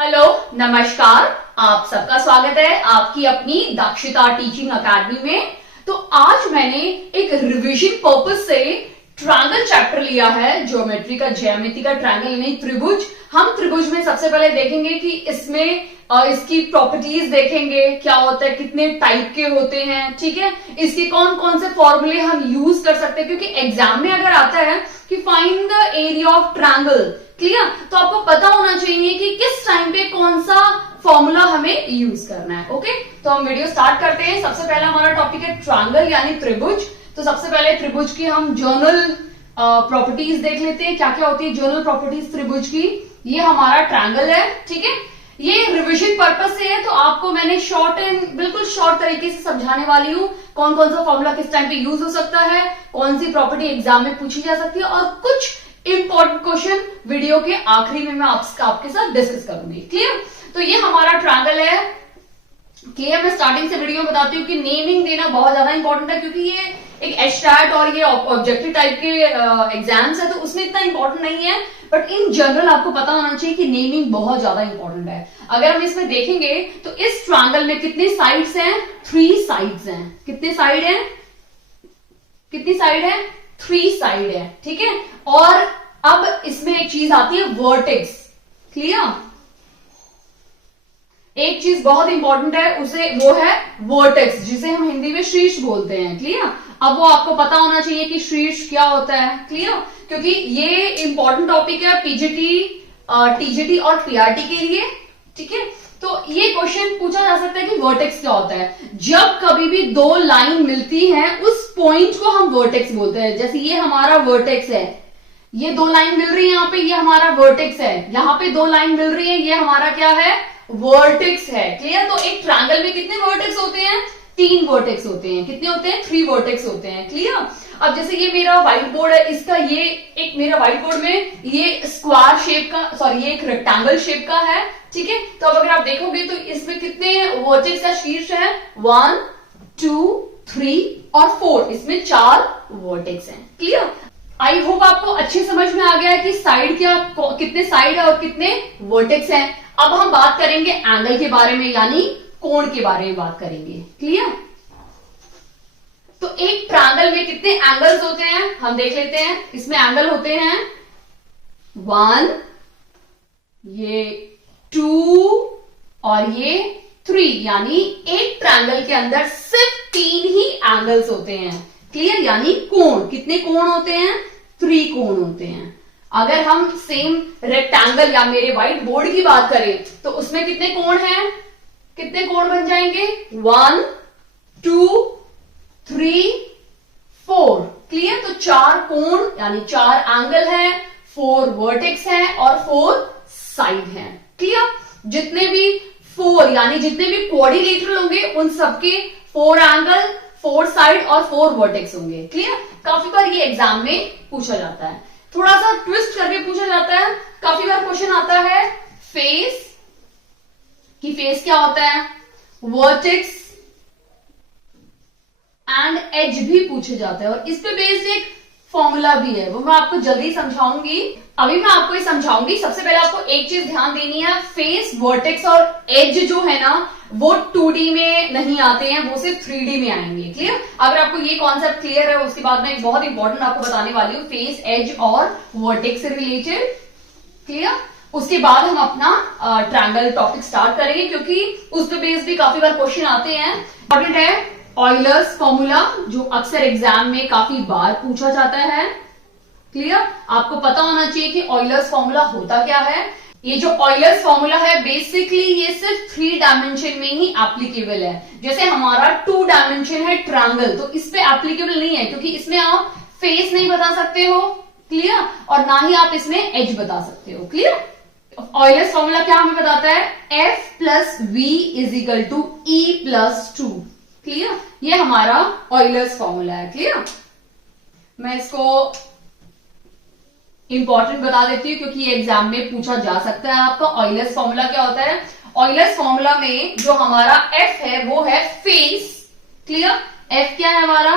Hello, नमस्कार। आप सबका स्वागत है आपकी अपनी दक्षता टीचिंग अकेडमी में। तो आज मैंने एक रिवीजन पर्पस से ट्रायंगल चैप्टर लिया है, ज्योमेट्री का, ज्यामिति का ट्रायंगल यानी त्रिभुज। हम त्रिभुज में सबसे पहले देखेंगे कि इसमें इसकी प्रॉपर्टीज देखेंगे, क्या होता है, कितने टाइप के होते हैं, ठीक है, इसके कौन कौन से फॉर्मूले हम यूज कर सकते हैं, क्योंकि एग्जाम में अगर आता है कि find the area of triangle, clear, तो आपको पता होना चाहिए कि किस टाइम पे कौन सा फॉर्मूला हमें यूज करना है। ओके, तो हम वीडियो स्टार्ट करते हैं। सबसे पहला हमारा टॉपिक है ट्रायंगल यानी त्रिभुज। तो सबसे पहले त्रिभुज की हम जनरल प्रॉपर्टीज देख लेते हैं, क्या क्या होती है जनरल प्रॉपर्टीज त्रिभुज की। ये हमारा ट्रायंगल है, ठीक है, ये रिविजन पर्पस से है, तो आपको मैंने शॉर्ट एंड बिल्कुल शॉर्ट तरीके से समझाने वाली हूँ कौन कौन सा फॉर्मूला किस टाइम पे यूज हो सकता है, कौन सी प्रॉपर्टी एग्जाम में पूछी जा सकती है, और कुछ इंपॉर्टेंट क्वेश्चन वीडियो के आखिरी में मैं आपके साथ डिस्कस करूंगी। क्लियर? तो ये हमारा ट्रायंगल है। क्लियर? मैं स्टार्टिंग से वीडियो में बताती हूँ कि नेमिंग देना बहुत ज्यादा इंपॉर्टेंट है, क्योंकि ये एक एस्टैट और ये ऑब्जेक्टिव टाइप के एग्जाम्स है, तो उसमें इतना इंपॉर्टेंट नहीं है, बट इन जनरल आपको पता होना चाहिए कि नेमिंग बहुत ज्यादा इंपॉर्टेंट है। अगर हम इसमें देखेंगे तो इस ट्रायंगल में कितने साइड्स हैं? 3 साइड्स हैं। कितने साइड हैं? कितनी साइड है? 3 साइड है, ठीक है। और अब इसमें एक चीज आती है वर्टेक्स। क्लियर? एक चीज बहुत इंपॉर्टेंट है, उसे वो है वर्टेक्स, जिसे हम हिंदी में शीर्ष बोलते हैं। क्लियर? अब वो आपको पता होना चाहिए कि शीर्ष क्या होता है। क्लियर? क्योंकि ये इंपॉर्टेंट टॉपिक है पीजीटी, टीजीटी और पीआरटी के लिए, ठीक है। तो ये क्वेश्चन पूछा जा सकता है कि वर्टेक्स क्या होता है। जब कभी भी 2 लाइन मिलती हैं, उस पॉइंट को हम वर्टेक्स बोलते हैं। जैसे ये हमारा वर्टेक्स है, ये 2 लाइन मिल रही है यहाँ पे, ये हमारा वर्टेक्स है। यहाँ पे 2 लाइन मिल रही है, ये हमारा क्या है? वर्टेक्स है। क्लियर? तो एक ट्रायंगल में कितने वर्टेक्स होते हैं? 3 वर्टेक्स होते हैं। कितने होते हैं? 3 वर्टेक्स होते हैं। क्लियर? अब जैसे ये मेरा व्हाइट बोर्ड है, इसका ये एक मेरा व्हाइट बोर्ड में ये स्क्वायर शेप का, सॉरी ये एक रेक्टेंगल शेप का है, ठीक है। तो अब अगर आप देखोगे तो इसमें कितने वर्टेक्स या शीर्ष है? 1 2 3 और 4, इसमें 4 वर्टेक्स हैं। क्लियर? आई होप आपको अच्छी समझ में आ गया है कि साइड क्या, कितने साइड है और कितने वर्टेक्स हैं। अब हम बात करेंगे एंगल के बारे में, यानी कोण के बारे में बात करेंगे। क्लियर? तो एक ट्रायंगल में कितने एंगल्स होते हैं हम देख लेते हैं। इसमें एंगल होते हैं 1, ये 2 और ये 3, यानी एक ट्रायंगल के अंदर सिर्फ 3 ही एंगल्स होते हैं। क्लियर? यानी कोण, कितने कोण होते हैं? 3 कोण होते हैं। अगर हम सेम रेक्टेंगल या मेरे व्हाइट बोर्ड की बात करें तो उसमें कितने कोण हैं? कितने कोण बन जाएंगे? 1 2 3 4। क्लियर? तो 4 कोण यानी 4 एंगल है, 4 वर्टेक्स है और 4 साइड है। क्लियर? जितने भी 4 यानी जितने भी क्वाड्रिलेटरल होंगे उन सबके 4 एंगल, 4 साइड और 4 वर्टेक्स होंगे। क्लियर? काफी बार ये एग्जाम में पूछा जाता है, थोड़ा सा ट्विस्ट करके पूछा जाता है। काफी बार क्वेश्चन आता है फेस कि फेस क्या होता है, वर्टेक्स एंड एज भी पूछे जाते हैं, और इस पे बेस्ड एक फॉर्मूला भी है, वो मैं आपको जल्दी समझाऊंगी। अभी मैं आपको ये समझाऊंगी। सबसे पहले आपको एक चीज ध्यान देनी है, फेस, वर्टेक्स और एज जो है ना, वो 2D में नहीं आते हैं, वो सिर्फ 3D में आएंगे। क्लियर? अगर आपको ये कॉन्सेप्ट क्लियर है, उसके बाद मैं एक बहुत इंपॉर्टेंट आपको बताने वाली हूँ फेस, एज और वर्टेक्स से रिलेटेड। क्लियर? उसके बाद हम अपना ट्रायंगल टॉपिक स्टार्ट करेंगे, क्योंकि उस पे बेस्ड भी काफी बार क्वेश्चन आते हैं। इंपॉर्टेंट है ऑयलर्स फॉर्मूला, जो अक्सर एग्जाम में काफी बार पूछा जाता है। क्लियर? आपको पता होना चाहिए कि ऑयलर्स फॉर्मूला होता क्या है। ये जो ऑयलर्स फॉर्मूला है बेसिकली ये सिर्फ 3 डायमेंशन में ही एप्लीकेबल है। जैसे हमारा 2 डायमेंशन है ट्रायंगल, तो इस पे एप्लीकेबल नहीं है, क्योंकि इसमें आप फेस नहीं बता सकते हो। क्लियर? और ना ही आप इसमें एज बता सकते हो। क्लियर? ऑयलर्स फॉर्मूला क्या हमें बताता है? F plus V is equal to E plus 2। Clear? ये हमारा ऑयलर्स फॉर्मूला है। क्लियर? मैं इसको इंपॉर्टेंट बता देती हूँ, क्योंकि ये एग्जाम में पूछा जा सकता है आपका। ऑयलर्स फॉर्मूला क्या होता है? ऑयलर्स फॉर्मूला में जो हमारा F है वो है फेस। क्लियर? F क्या है हमारा?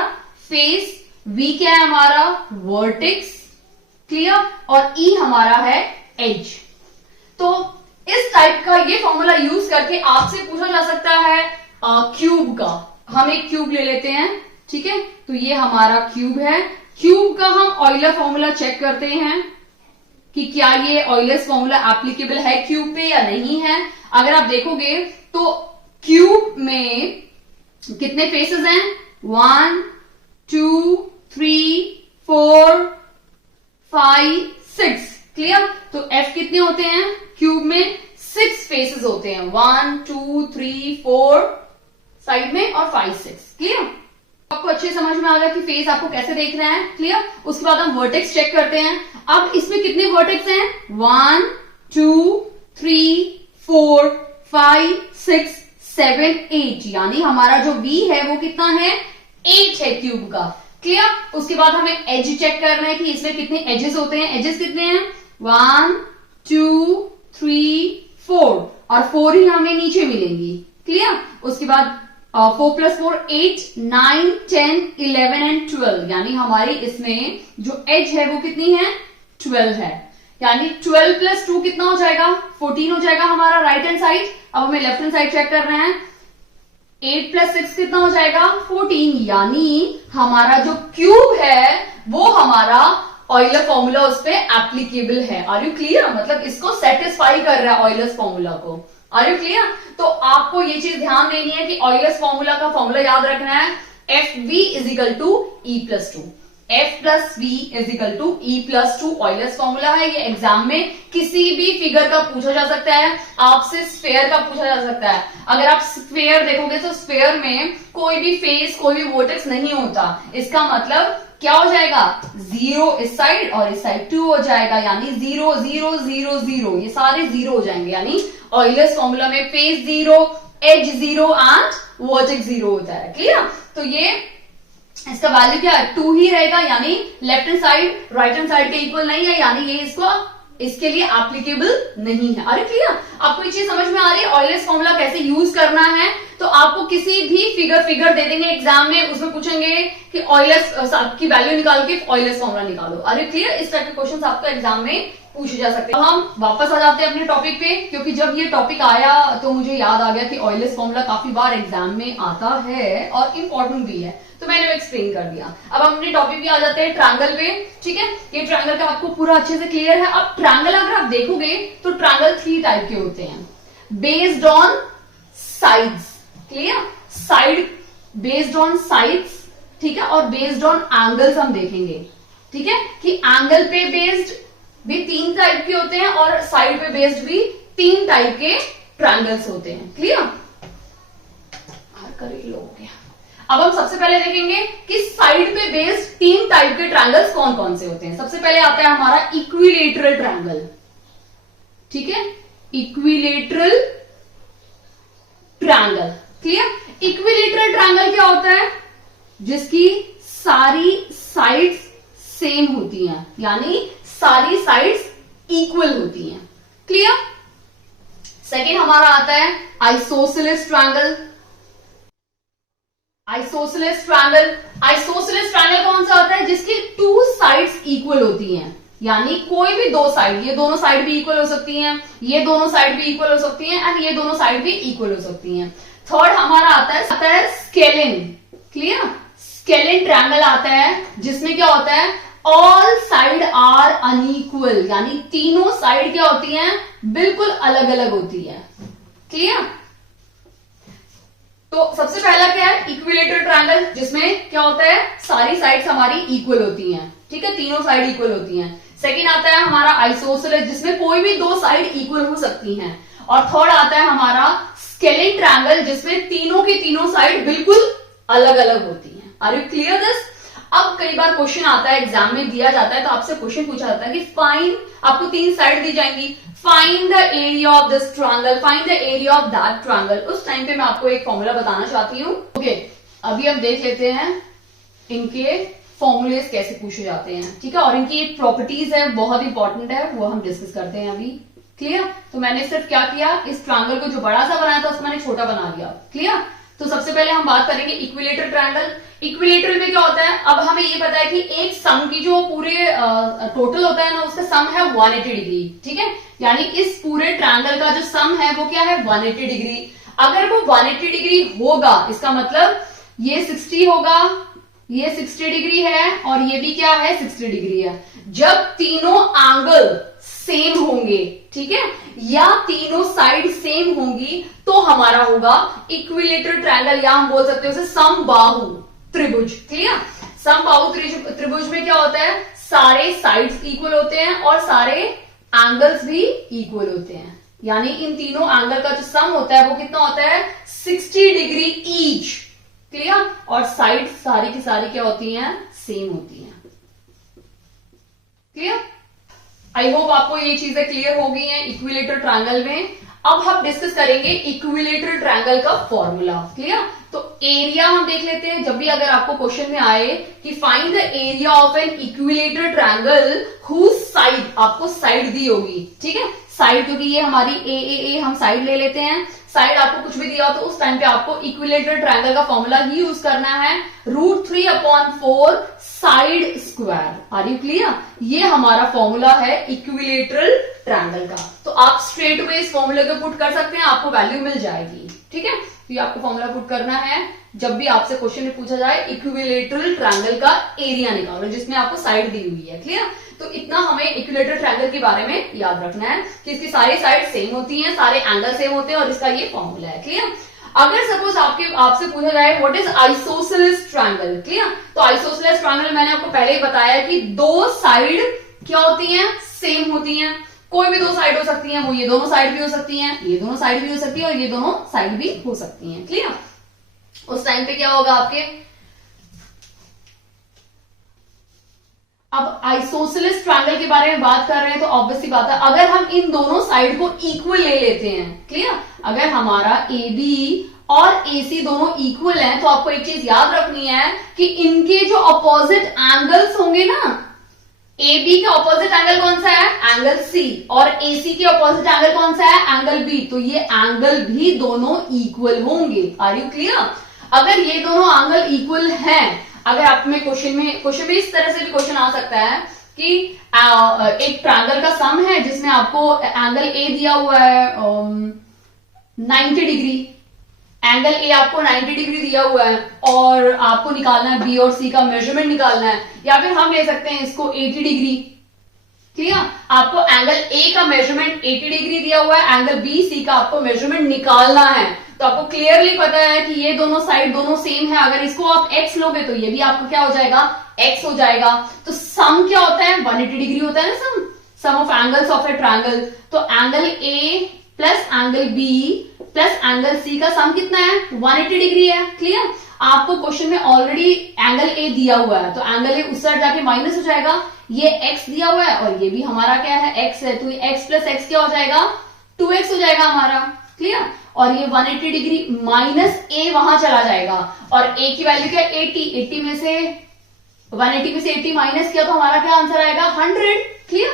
फेस। V क्या है हमारा? वर्टेक्स। क्लियर? और E हमारा है एज। तो इस टाइप का ये फॉर्मूला यूज करके आपसे पूछा जा सकता है क्यूब का। हम एक क्यूब ले लेते हैं, ठीक है, तो ये हमारा क्यूब है। क्यूब का हम ऑयलर फॉर्मूला चेक करते हैं कि क्या ये ऑयलर्स फॉर्मूला एप्लीकेबल है क्यूब पे या नहीं है। अगर आप देखोगे तो क्यूब में कितने फेसेस हैं, 1 2 3 4 5 6, क्लियर। तो एफ कितने होते हैं क्यूब में, 6 फेसेस होते हैं, 1 2 3 4 साइड में और 5 6, क्लियर। आपको अच्छे समझ में आ गया कि फेस आपको कैसे देखना है, क्लियर। उसके बाद हम वर्टेक्स चेक करते हैं। अब इसमें कितने वर्टेक्स हैं, 1 2 3 4 5 6 7 8, यानी हमारा जो V है वो कितना है, 8 है क्यूब का, क्लियर। उसके बाद हमें एज चेक करना है कि इसमें कितने एजेस होते हैं। एजेस कितने हैं, 1 2 3 4, और 4 ही हमें नीचे मिलेंगी, क्लियर। उसके बाद 4 + 4 8 9 10 11 एंड 12, यानी हमारी इसमें जो एज है वो कितनी है, 12 है, यानी 12 + 2 कितना हो जाएगा, 14 हो जाएगा हमारा राइट हैंड साइड। अब हमें लेफ्ट हैंड साइड चेक करना है, 8 + 6 कितना हो जाएगा, 14, यानी हमारा जो क्यूब है वो हमारा ऑयलर फॉर्मूला उस पर एप्लीकेबल है। आर यू क्लियर, मतलब इसको सेटिस्फाई कर रहा है ऑयलर्स फॉर्मूला को। Are you clear. तो आपको ये चीज ध्यान देनी है कि ऑयलर्स फॉर्मूला का फॉर्मूला याद रखना है, FV = E+2, F+V = E+2 Euler's formula है। ये एग्जाम में किसी भी फिगर का पूछा जा सकता है, आपसे स्फेयर का पूछा जा सकता है। अगर आप स्फेयर देखोगे तो स्फेयर में कोई भी फेस कोई भी वर्टेक्स नहीं होता, इसका मतलब क्या हो जाएगा, 0 इस साइड और इस साइड 2 हो जाएगा, यानी 0 0 0 0, ये सारे 0 हो जाएंगे, यानी ऑयलर्स फॉर्मूला में फेस 0, एज 0 एंड वर्टेक्स 0 होता है, क्लियर। तो ये इसका वैल्यू क्या है, 2 ही रहेगा, यानी left hand side right hand side के इक्वल नहीं है, यानी ये इसके लिए एप्लीकेबल नहीं है। अरे क्लियर, आपको ये चीज समझ में आ रही है ऑयलर्स फॉर्मूला कैसे यूज करना है। तो आपको किसी भी फिगर दे देंगे एग्जाम में, उसमें पूछेंगे कि ऑयलर्स की वैल्यू निकाल के ऑयलर्स फॉर्मूला निकालो। अरे क्लियर, इस टाइप के क्वेश्चन आपको एग्जाम में पूछे जा सकते हैं। हम वापस आ जाते हैं अपने टॉपिक पे, क्योंकि जब ये टॉपिक आया तो मुझे याद आ गया कि ऑयलर्स फॉर्मूला काफी बार एग्जाम में आता है और इंपॉर्टेंट भी है, तो मैंने एक्सप्लेन कर दिया। अब हम अपने टॉपिक पे आ जाते हैं, ट्रायंगल पे, ठीक है। ये ट्रायंगल का आपको पूरा अच्छे से क्लियर है। अब ट्रायंगल अगर आप देखोगे तो ट्रायंगल 3 टाइप के होते हैं, based on sides, clear, side based on sides, ठीक है, और बेस्ड ऑन एंगल्स हम देखेंगे, ठीक है, कि एंगल पे बेस्ड भी 3 टाइप के होते हैं और साइड पे बेस्ड भी 3 टाइप के ट्रायंगल्स होते हैं, क्लियर। हो गया। अब हम सबसे पहले देखेंगे कि साइड पे बेस्ड 3 टाइप के ट्रायंगल्स कौन कौन से होते हैं। सबसे पहले आता है हमारा इक्विलेटरल ट्रायंगल, ठीक है, equilateral triangle, clear. Equilateral triangle क्या होता है, जिसकी सारी साइड्स सेम होती हैं, यानी सारी साइड्स इक्वल होती हैं, क्लियर। सेकेंड हमारा आता है आइसोसेलेस ट्रायंगल। आइसोसेलेस ट्रायंगल कौन सा होता है, जिसकी 2 साइड्स इक्वल होती हैं, यानी कोई भी 2 साइड, ये दोनों साइड भी इक्वल हो सकती हैं, ये दोनों साइड भी इक्वल हो सकती हैं एंड ये दोनों साइड भी इक्वल हो सकती हैं। थर्ड हमारा आता है स्केलिन, क्लियर। स्केलिन ट्रायंगल आता है जिसमें क्या होता है, ऑल साइड आर अनइक्वल, यानी तीनों साइड क्या होती हैं, बिल्कुल अलग अलग होती है, क्लियर। तो सबसे पहला क्या है, इक्विलेटरल ट्रायंगल, जिसमें क्या होता है, सारी साइड्स हमारी इक्वल होती हैं, ठीक है, तीनों साइड इक्वल होती हैं। सेकंड आता है हमारा आइसोसेलेस, जिसमें कोई भी 2 साइड इक्वल हो सकती हैं। और थर्ड आता है हमारा स्केलिन ट्रायंगल, जिसमें तीनों की तीनों साइड बिल्कुल अलग अलग होती हैं। Are you clear this. अब कई बार क्वेश्चन आता है, एग्जाम में दिया जाता है, तो आपसे क्वेश्चन पूछा जाता है कि फाइंड, आपको 3 साइड दी जाएंगी, find the area of this triangle, find the area of that triangle. उस टाइम पे मैं आपको एक फॉर्मूला बताना चाहती हूँ। ओके, अभी हम देख लेते हैं इनके फॉर्मूलेस कैसे पूछे जाते हैं, ठीक है, और इनकी एक प्रॉपर्टीज है, बहुत इंपॉर्टेंट है, वो हम डिस्कस करते हैं अभी, क्लियर। तो मैंने सिर्फ क्या किया, इस ट्रायंगल को जो बड़ा सा बनाया था उसको मैंने छोटा बना दिया, क्लियर। तो सबसे पहले हम बात करेंगे इक्विलेटरल ट्रायंगल। इक्विलेटरल में क्या होता है, अब हमें ये पता है कि एक सम की जो पूरे टोटल होता है ना, उसका सम है 180 डिग्री, ठीक है। यानी इस पूरे ट्रायंगल का जो सम है वो क्या है 180 डिग्री। अगर वो 180 डिग्री होगा, इसका मतलब ये 60 होगा, ये 60 डिग्री है और ये भी क्या है 60 डिग्री है। जब तीनों एंगल सेम होंगे, ठीक है, या तीनों साइड सेम होंगी, तो हमारा होगा इक्विलेटरल ट्रायंगल, या हम बोल सकते हैं उसे समबाहु त्रिभुज। क्लियर। समबाहु त्रिभुज में क्या होता है, सारे साइड्स इक्वल होते हैं और सारे एंगल्स भी इक्वल होते हैं। यानी इन तीनों एंगल का जो सम होता है वो कितना होता है 60 डिग्री ईच। क्लियर। और साइड सारी की सारी क्या होती हैं, सेम होती हैं। क्लियर। आई होप आपको ये चीजें क्लियर हो गई हैं इक्विलेटरल ट्रायंगल में। अब हम डिस्कस करेंगे इक्विलेटरल ट्रायंगल का फॉर्मूला। क्लियर। तो एरिया हम देख लेते हैं। जब भी अगर आपको क्वेश्चन में आए कि find the area of an equilateral triangle whose side, आपको साइड दी होगी, ठीक है, साइड, क्योंकि ये हमारी ए हम साइड ले लेते हैं। साइड आपको कुछ भी दिया हो तो उस टाइम पे आपको इक्विलेटरल ट्रायंगल का फॉर्मूला ही यूज करना है, √3/4 side square. Are you clear. ये हमारा फॉर्मूला है इक्विलेटरल ट्रायंगल का। तो आप स्ट्रेट वे इस फॉर्मूले को पुट कर सकते हैं, आपको वैल्यू मिल जाएगी, ठीक है। तो ये आपको फॉर्मूला पुट करना है जब भी आपसे क्वेश्चन में पूछा जाए इक्विलेटरल ट्रायंगल का एरिया निकालो, जिसमें आपको साइड दी हुई है। क्लियर। तो इतना हमें इक्विलेटरल ट्रायंगल के बारे में याद रखना है कि इसकी सारी साइड सेम होती हैं, सारे एंगल सेम होते हैं और इसका ये फॉर्मूला है। क्लियर। अगर सपोज आपसे पूछा जाए what is isosceles triangle. Clear. तो आइसोसेलेस ट्रायंगल मैंने आपको पहले ही बताया कि दो साइड क्या होती हैं, सेम होती हैं। कोई भी दो साइड हो सकती हैं, वो ये दोनों साइड भी हो सकती हैं, ये दोनों साइड भी हो सकती है और ये दोनों साइड भी हो सकती हैं। क्लियर। उस टाइम पे क्या होगा आपके, अब आइसोसेलेस ट्रायंगल के बारे में बात कर रहे हैं तो ऑब्वियसली बात है, अगर हम इन दोनों साइड को इक्वल ले लेते हैं। क्लियर। अगर हमारा ए बी और ए सी दोनों इक्वल हैं तो आपको एक चीज याद रखनी है कि इनके जो अपोजिट एंगल्स होंगे ना, ए बी का अपोजिट एंगल कौन सा है, एंगल सी, और ए सी के अपोजिट एंगल कौन सा है, एंगल बी, तो ये एंगल भी दोनों इक्वल होंगे। Are you clear. अगर ये दोनों एंगल इक्वल हैं, अगर आप में क्वेश्चन में इस तरह से भी क्वेश्चन आ सकता है कि एक ट्रायंगल का सम है जिसमें आपको एंगल ए दिया हुआ है 90 डिग्री, एंगल ए आपको 90 डिग्री दिया हुआ है और आपको निकालना है बी और सी का मेजरमेंट निकालना है, या फिर हम ले सकते हैं इसको 80 डिग्री। ठीक है। आपको एंगल ए का मेजरमेंट 80 डिग्री दिया हुआ है, एंगल बी सी का आपको मेजरमेंट निकालना है। तो आपको क्लियरली पता है कि ये दोनों साइड दोनों सेम है। अगर इसको आप x लोगे तो ये भी आपको क्या हो जाएगा, x हो जाएगा। तो सम क्या होता है 180 डिग्री होता है ना, sum of angles of a triangle. तो angle A plus angle B plus angle C का सम कितना है 180 डिग्री है। क्लियर। आपको क्वेश्चन में ऑलरेडी एंगल ए दिया हुआ है तो एंगल ए उस साइड जाके माइनस हो जाएगा, ये x दिया हुआ है और ये भी हमारा क्या है x है, तो ये x प्लस x क्या हो जाएगा 2x हो जाएगा हमारा। क्लियर। और ये 180 डिग्री माइनस ए वहां चला जाएगा और a की वैल्यू क्या 80 में से 180 में से 80 माइनस किया तो हमारा क्या आंसर आएगा 100। क्लियर।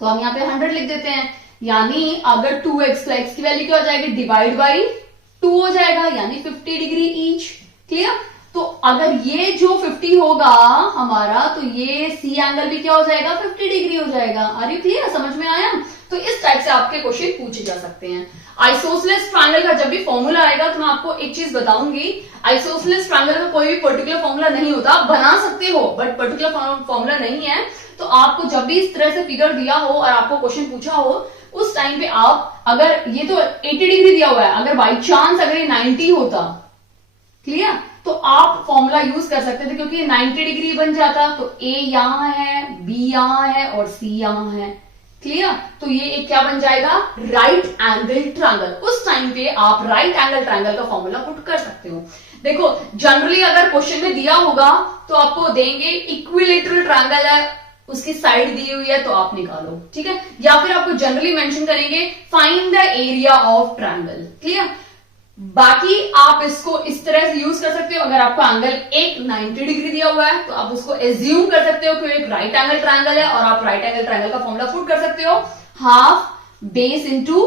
तो हम यहाँ पे 100 लिख देते हैं, यानी अगर 2x तो x की वैल्यू क्या हो जाएगी डिवाइड बाई 2 हो जाएगा, यानी 50 डिग्री ईच। क्लियर। तो अगर ये जो 50 होगा हमारा तो ये सी एंगल भी क्या हो जाएगा 50 डिग्री हो जाएगा। आर यू क्लियर, समझ में आया। तो इस टाइप से आपके क्वेश्चन पूछे जा सकते हैं। आइसोसेलेस ट्रायंगल का जब भी फॉर्मूला आएगा तो मैं आपको एक चीज बताऊंगी, आइसोसेलेस ट्रायंगल का कोई भी पर्टिकुलर फॉर्मूला नहीं होता, आप बना सकते हो बट पर्टिकुलर फॉर्मूला नहीं है। तो आपको जब भी इस तरह से फिगर दिया हो और आपको क्वेश्चन पूछा हो उस टाइम पे आप, अगर ये तो 80 डिग्री दिया हुआ है, अगर बाई चांस अगर ये 90 होता, क्लियर, तो आप फॉर्मूला यूज कर सकते थे क्योंकि 90 डिग्री बन जाता। तो ए यहां है, बी यहां है और सी यहां है। क्लियर। तो ये एक क्या बन जाएगा राइट एंगल ट्रायंगल। उस टाइम पे आप राइट एंगल ट्रायंगल का फॉर्मूला पुट कर सकते हो। देखो जनरली अगर क्वेश्चन में दिया होगा तो आपको देंगे इक्विलेटरल ट्रायंगल है, उसकी साइड दी हुई है तो आप निकालो, ठीक है, या फिर आपको जनरली मेंशन करेंगे find the area of triangle. Clear. बाकी आप इसको इस तरह से यूज कर सकते हो, अगर आपको एंगल एक 90 डिग्री दिया हुआ है तो आप उसको एज्यूम कर सकते हो कि एक राइट एंगल ट्रायंगल है और आप राइट एंगल ट्रायंगल का फॉर्मूला पुट कर सकते हो हाफ बेस इनटू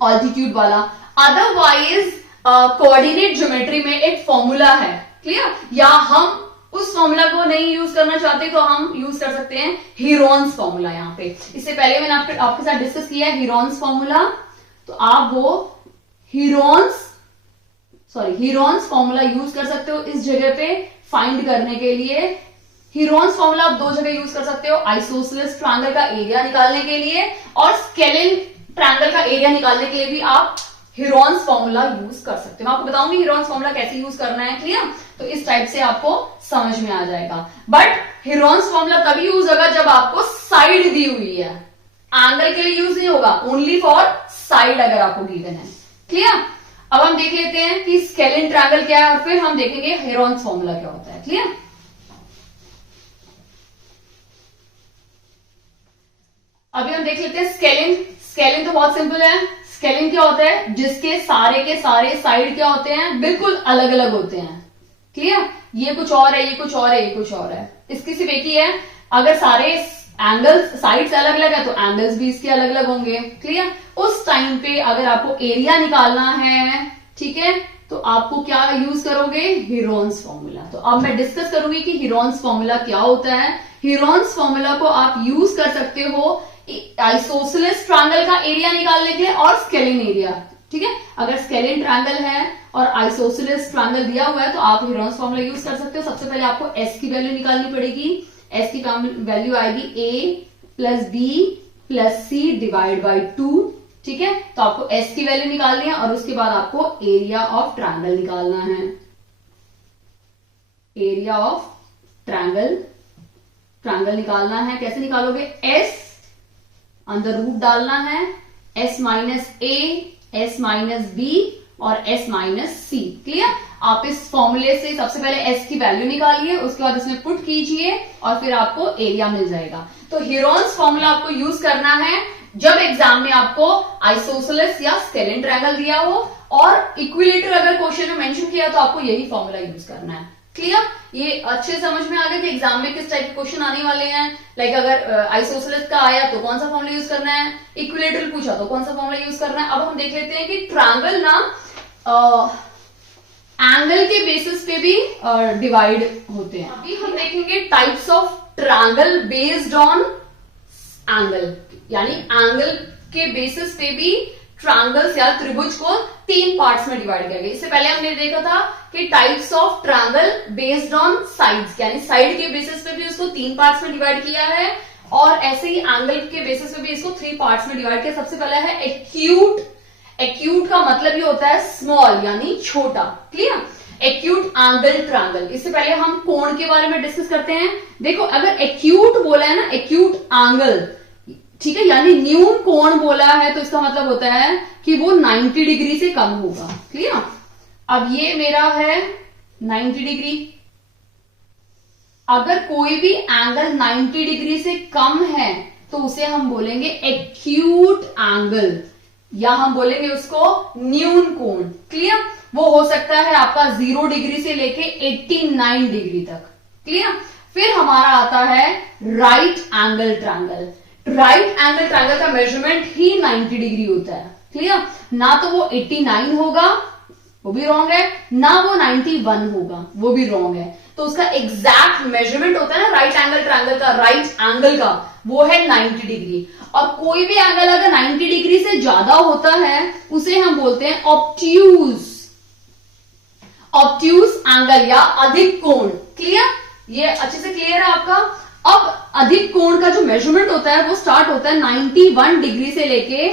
ऑल्टीट्यूड वाला। अदरवाइज कोऑर्डिनेट ज्योमेट्री में एक फॉर्मूला है, क्लियर। या हम उस फॉर्मूला को नहीं यूज करना चाहते तो हम यूज कर सकते हैं हीरोन्स फॉर्मूला। यहाँ पे इससे पहले मैंने आपके साथ डिस्कस किया है हीरोन्स फॉर्मूला, तो आप वो हीरोन्स फॉर्मूला यूज कर सकते हो इस जगह पे फाइंड करने के लिए। हीरोन्स फॉर्मूला आप दो जगह यूज कर सकते हो, आइसोसेलेस ट्रायंगल का एरिया निकालने के लिए और स्केलिन ट्रायंगल का एरिया निकालने के लिए भी आप हीरोन्स फॉर्मूला यूज कर सकते हो। मैं आपको बताऊंगी हीरोन्स फॉर्मूला कैसे यूज करना है, क्लियर। तो इस टाइप से आपको समझ में आ जाएगा। बट हीरोन्स फॉर्मूला तभी यूज होगा जब आपको साइड दी हुई है, एंगल के लिए यूज नहीं होगा, ओनली फॉर साइड अगर आपको गिवन है, क्लियर। अब हम देख लेते हैं कि स्केलिन ट्रायंगल क्या है और फिर हम देखेंगे हीरोन्स फॉर्मूला क्या होता है, क्लियर। अभी हम देख लेते हैं स्केलिन। स्केलिन तो बहुत सिंपल है। स्केलिन क्या होता है, जिसके सारे के सारे साइड क्या होते हैं, बिल्कुल अलग अलग होते हैं, क्लियर। ये कुछ और है, ये कुछ और है, ये कुछ और है। इसकी सिर्फ एक ही है, अगर सारे एंगल्स साइड्स अलग अलग है तो एंगल्स भी इसके अलग अलग होंगे, क्लियर। उस टाइम पे अगर आपको एरिया निकालना है, ठीक है, तो आपको क्या यूज करोगे, हीरोन्स फॉर्मूला। तो अब मैं डिस्कस करूंगी कि हीरोन्स फॉर्मूला क्या होता है। हीरोन्स फॉर्मूला को आप यूज कर सकते हो आइसोसेलेस ट्रायंगल का एरिया निकालने के लिए और स्केलिन एरिया, ठीक है। अगर स्केलिन ट्रायंगल है और आइसोसेलेस ट्रायंगल दिया हुआ है तो आप हीरोन्स फॉर्मूला यूज कर सकते हो। सबसे पहले आपको एस की वैल्यू निकालनी पड़ेगी। एस की वैल्यू आएगी A plus B plus C divide by 2, ठीक है। तो आपको एस की वैल्यू निकालनी है और उसके बाद आपको एरिया ऑफ ट्रायंगल निकालना है। एरिया ऑफ ट्रायंगल निकालना है। कैसे निकालोगे, एस अंदर रूट डालना है, एस माइनस ए, एस माइनस बी और एस माइनस सी, क्लियर। आप इस फॉर्मूले से सबसे पहले एस की वैल्यू निकालिए, उसके बाद इसमें पुट कीजिए और फिर आपको एरिया मिल जाएगा। तो हीरोन्स फॉर्मूला आपको यूज करना है जब एग्जाम में आपको आइसोसेलेस या स्केलिन ट्रायंगल दिया हो और इक्विलेटरल अगर क्वेश्चन में मेंशन किया तो आपको यही फॉर्मूला यूज करना है, क्लियर। ये अच्छे समझ में आ गया कि एग्जाम में किस टाइप के क्वेश्चन आने वाले हैं। लाइक अगर आइसोसेलेस का आया तो कौन सा फॉर्मूला यूज करना है, इक्विलेटरल पूछा तो कौन सा फॉर्मूला यूज करना है। अब हम देख लेते हैं कि ट्रायंगल ना एंगल के बेसिस पे भी डिवाइड होते हैं। अभी हम देखेंगे types of triangle based on angle, यानी एंगल के बेसिस पे भी ट्रायंगल्स या त्रिभुज को 3 पार्ट्स में डिवाइड किया गया। इससे पहले हमने देखा था कि types of triangle based on sides, यानी साइड के बेसिस पे भी उसको 3 पार्ट्स में डिवाइड किया है और ऐसे ही एंगल के बेसिस पे भी इसको 3 पार्ट्स में डिवाइड किया। सबसे पहला है एक्यूट। एक्यूट का मतलब ये होता है स्मॉल यानी छोटा, क्लियर। Acute angle triangle. इससे पहले हम कोण के बारे में डिस्कस करते हैं। देखो अगर एक्यूट बोला है ना, एक्यूट एंगल, ठीक है, यानी न्यून कोण बोला है तो इसका मतलब होता है कि वो 90 डिग्री से कम होगा, क्लियर। अब ये मेरा है 90 डिग्री। अगर कोई भी एंगल 90 डिग्री से कम है तो उसे हम बोलेंगे एक्यूट एंगल या हम बोलेंगे उसको न्यून कोण, क्लियर। वो हो सकता है आपका 0 डिग्री से लेके 89 डिग्री तक, क्लियर। फिर हमारा आता है right angle triangle. Right angle triangle का मेजरमेंट ही 90 डिग्री होता है, क्लियर। ना तो वो 89 होगा, वो भी रॉन्ग है, ना वो 91 होगा, वो भी रॉन्ग है। तो उसका एग्जैक्ट मेजरमेंट होता है ना राइट एंगल ट्रायंगल का, राइट एंगल का, वो है 90 डिग्री। और कोई भी एंगल अगर 90 डिग्री से ज्यादा होता है उसे हम बोलते हैं ऑब्ट्यूज। ऑब्ट्यूज एंगल या अधिक कोण, क्लियर। ये अच्छे से क्लियर है आपका। अब अधिक कोण का जो मेजरमेंट होता है वो स्टार्ट होता है 91 डिग्री से लेके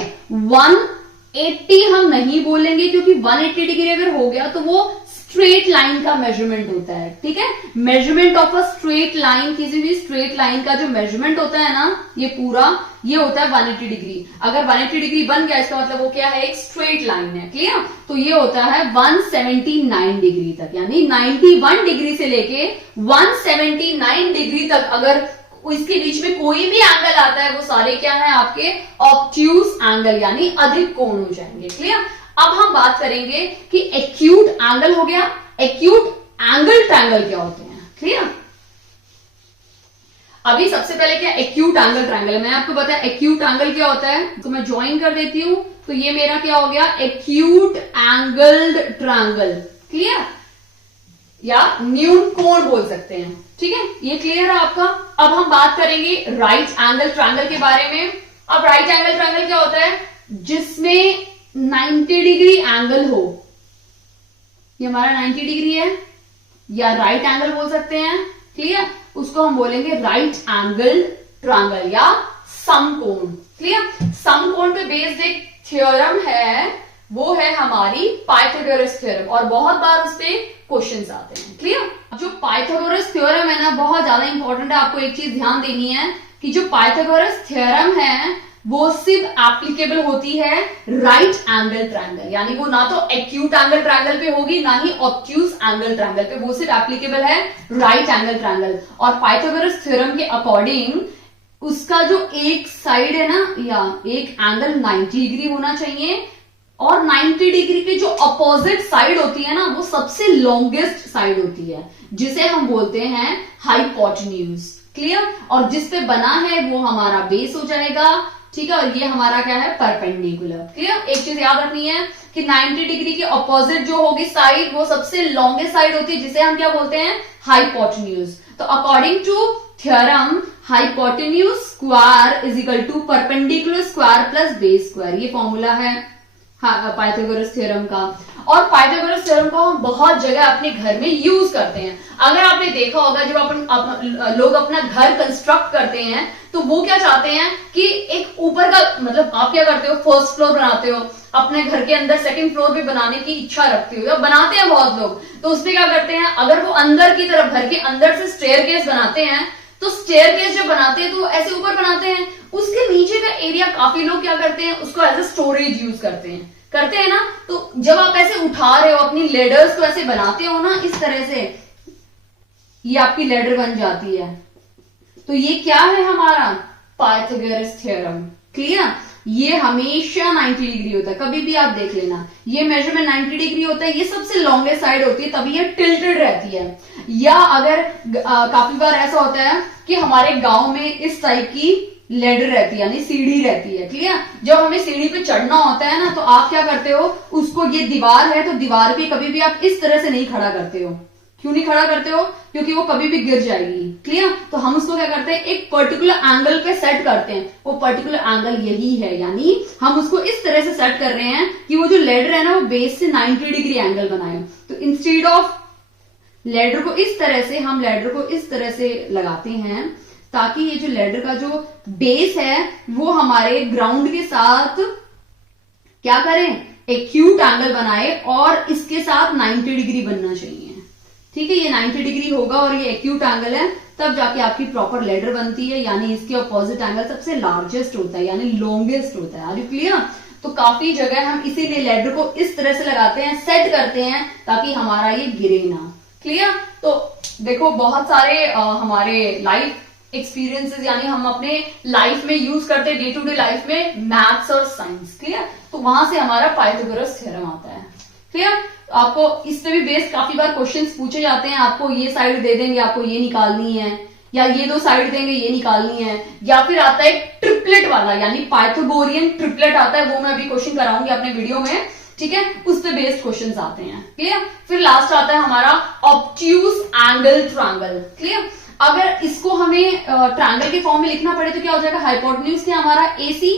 180 हम नहीं बोलेंगे क्योंकि 180 डिग्री अगर हो गया तो वो स्ट्रेट लाइन का मेजरमेंट होता है, ठीक है। Measurement of a straight line, किसी भी स्ट्रेट लाइन का जो मेजरमेंट होता है ना, ये पूरा ये होता है 180 डिग्री। अगर 180 डिग्री बन गया इसका मतलब वो क्या है, एक स्ट्रेट लाइन है, क्लियर। तो ये होता है 179 डिग्री तक, यानी 91 डिग्री से लेके 179 डिग्री तक अगर इसके बीच में कोई भी एंगल आता है वो सारे क्या है आपके ऑब्ट्यूज एंगल यानी अधिक कोण हो जाएंगे, क्लियर। अब हम बात करेंगे कि एक्यूट एंगल हो गया, एक्यूट एंगल ट्रायंगल क्या होते हैं, क्लियर। अभी सबसे पहले क्या एक्यूट एंगल ट्रायंगल है, मैंने आपको बताया एक्यूट एंगल क्या होता है, तो मैं ज्वाइन कर देती हूं। तो ये मेरा क्या हो गया, एक्यूट एंगल्ड ट्रायंगल, क्लियर। या न्यून कोण बोल सकते हैं। ठीक है, ये क्लियर है आपका। अब हम बात करेंगे राइट एंगल ट्रायंगल के बारे में। अब राइट एंगल ट्रायंगल क्या होता है? जिसमें 90 डिग्री एंगल हो। ये हमारा 90 डिग्री है या राइट एंगल बोल सकते हैं। क्लियर, उसको हम बोलेंगे राइट एंगल ट्रायंगल या समकोण। क्लियर, समकोण पे बेस्ड एक थ्योरम है, वो है हमारी पाइथागोरस थ्योरम, और बहुत बार उस पे क्वेश्चंस आते हैं। क्लियर, जो पाइथागोरस थ्योरम है ना, बहुत ज्यादा इंपॉर्टेंट है। आपको एक चीज ध्यान देनी है कि जो पाइथागोरस थ्योरम है वो सिर्फ एप्लीकेबल होती है राइट एंगल ट्रायंगल, यानी वो ना तो एक्यूट एंगल ट्रायंगल पे होगी ना ही ऑब्ट्यूज एंगल ट्रायंगल पे, वो सिर्फ एप्लीकेबल है राइट एंगल ट्रायंगल। और पाइथागोरस थ्योरम के अकॉर्डिंग उसका जो एक साइड है ना, या एक एंगल 90 डिग्री होना चाहिए, और 90 डिग्री के जो अपोजिट साइड होती है ना, वो सबसे लॉन्गेस्ट साइड होती है, जिसे हम बोलते हैं हाइपोटेन्यूज। क्लियर, और जिस पे बना है वो हमारा बेस हो जाएगा। ठीक है, और ये हमारा क्या है? परपेंडिकुलर। क्लियर, एक चीज याद रखनी है कि 90 डिग्री के अपोजिट जो होगी साइड, वो सबसे लॉन्गेस्ट साइड होती है, जिसे हम क्या बोलते हैं? हाइपोटेन्यूज। तो according to theorem, hypotenuse square is equal to perpendicular square plus base square. ये फॉर्मूला है पाइथागोरस थ्योरम का। और पाइथागोरस थ्योरम को हम बहुत जगह अपने घर में यूज करते हैं। अगर आपने देखा होगा, जब लोग अपना घर कंस्ट्रक्ट करते हैं तो वो क्या चाहते हैं कि एक ऊपर का, मतलब आप क्या करते हो, फर्स्ट फ्लोर बनाते हो, अपने घर के अंदर सेकंड फ्लोर भी बनाने की इच्छा रखते हो, या बनाते हैं बहुत लोग। तो उसमें क्या करते हैं, अगर वो अंदर की तरफ, घर के अंदर से स्टेयरकेस बनाते हैं, तो स्टेयरकेस जब बनाते हैं तो ऐसे ऊपर बनाते हैं, उसके नीचे का एरिया काफी लोग क्या करते हैं, उसको एज ए स्टोरेज यूज करते हैं ना। तो जब आप ऐसे उठा रहे हो, अपनी लेडर्स को ऐसे बनाते हो ना, इस तरह से ये आपकी लेडर बन जाती है। तो ये क्या है? हमारा पाइथागोरस थ्योरम। क्लियर, ये हमेशा 90 डिग्री होता है, कभी भी आप देख लेना, ये मेजरमेंट 90 डिग्री होता है, ये सबसे लॉन्गेस्ट साइड होती है, तभी ये टिल्टेड रहती है। या अगर काफी बार ऐसा होता है कि हमारे गांव में इस टाइप की लेडर रहती है, यानी सीढ़ी रहती है। क्लियर, जब हमें सीढ़ी पे चढ़ना होता है ना, तो आप क्या करते हो, उसको, ये दीवार है तो दीवार पे कभी भी आप इस तरह से नहीं खड़ा करते हो। क्यों नहीं खड़ा करते हो? क्योंकि वो कभी भी गिर जाएगी। क्लियर, तो हम उसको क्या करते हैं, एक पर्टिकुलर एंगल पे सेट करते हैं, वो पर्टिकुलर एंगल यही है, यानी हम उसको इस तरह से सेट कर रहे हैं कि वो जो लेडर है ना, वो बेस से 90 डिग्री एंगल बनाए। तो इंस्टेड ऑफ लेडर को इस तरह से, हम लेडर को इस तरह से लगाते हैं ताकि ये जो लेडर का जो बेस है वो हमारे ग्राउंड के साथ क्या करें, एक्यूट एंगल बनाए, और इसके साथ 90 डिग्री बनना चाहिए। ठीक है, ये 90 डिग्री होगा और ये एक्यूट एंगल है, तब जाके आपकी प्रॉपर लेडर बनती है, यानी इसके अपोजिट एंगल सबसे लार्जेस्ट होता है, यानी लॉन्गेस्ट होता है। Are you clear? तो काफी जगह हम इसीलिए लेडर को इस तरह से लगाते हैं, सेट करते हैं, ताकि हमारा ये गिरे ना। क्लियर, तो देखो बहुत सारे हमारे लाइफ एक्सपीरियंसेस, यानी हम अपने लाइफ में यूज करते हैं, डे टू डे लाइफ में, मैथ्स और साइंस। क्लियर, तो वहां से हमारा पाइथागोरस थ्योरम आता है। क्लियर, आपको इस पे भी बेस्ड काफी बार क्वेश्चंस पूछे जाते हैं। आपको ये साइड दे देंगे, आपको ये निकालनी है, या ये दो साइड देंगे, ये निकालनी है, या फिर आता है ट्रिपलेट वाला, यानी पाइथागोरियन ट्रिपलेट आता है, वो मैं अभी क्वेश्चन कराऊंगी अपने वीडियो में। ठीक है, उस पे बेस्ड क्वेश्चंस आते हैं। क्लियर, फिर लास्ट आता है हमारा ऑब्ट्यूज एंगल ट्रायंगल। क्लियर, अगर इसको हमें ट्रायंगल के फॉर्म में लिखना पड़े तो क्या हो जाएगा, हाइपोटेन्यूज थे हमारा AC,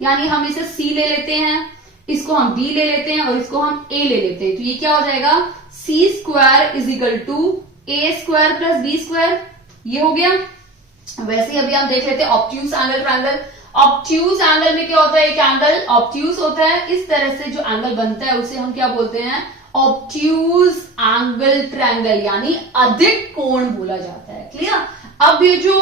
यानी हम इसे C ले लेते हैं, इसको हम B ले लेते हैं, और इसको हम A ले लेते हैं। तो ये क्या हो जाएगा, C square is equal to A square plus B square. ये हो गया। वैसे ही अभी हम देख लेते हैं obtuse angle triangle. Obtuse angle में क्या होता है, एक एंगल ऑब्ट्यूज होता है, इस तरह से जो एंगल बनता है उसे हम क्या बोलते हैं, ऑब्ट्यूज एंगल ट्रायंगल, यानी अधिक कोण बोला जाता है। क्लियर, अब ये जो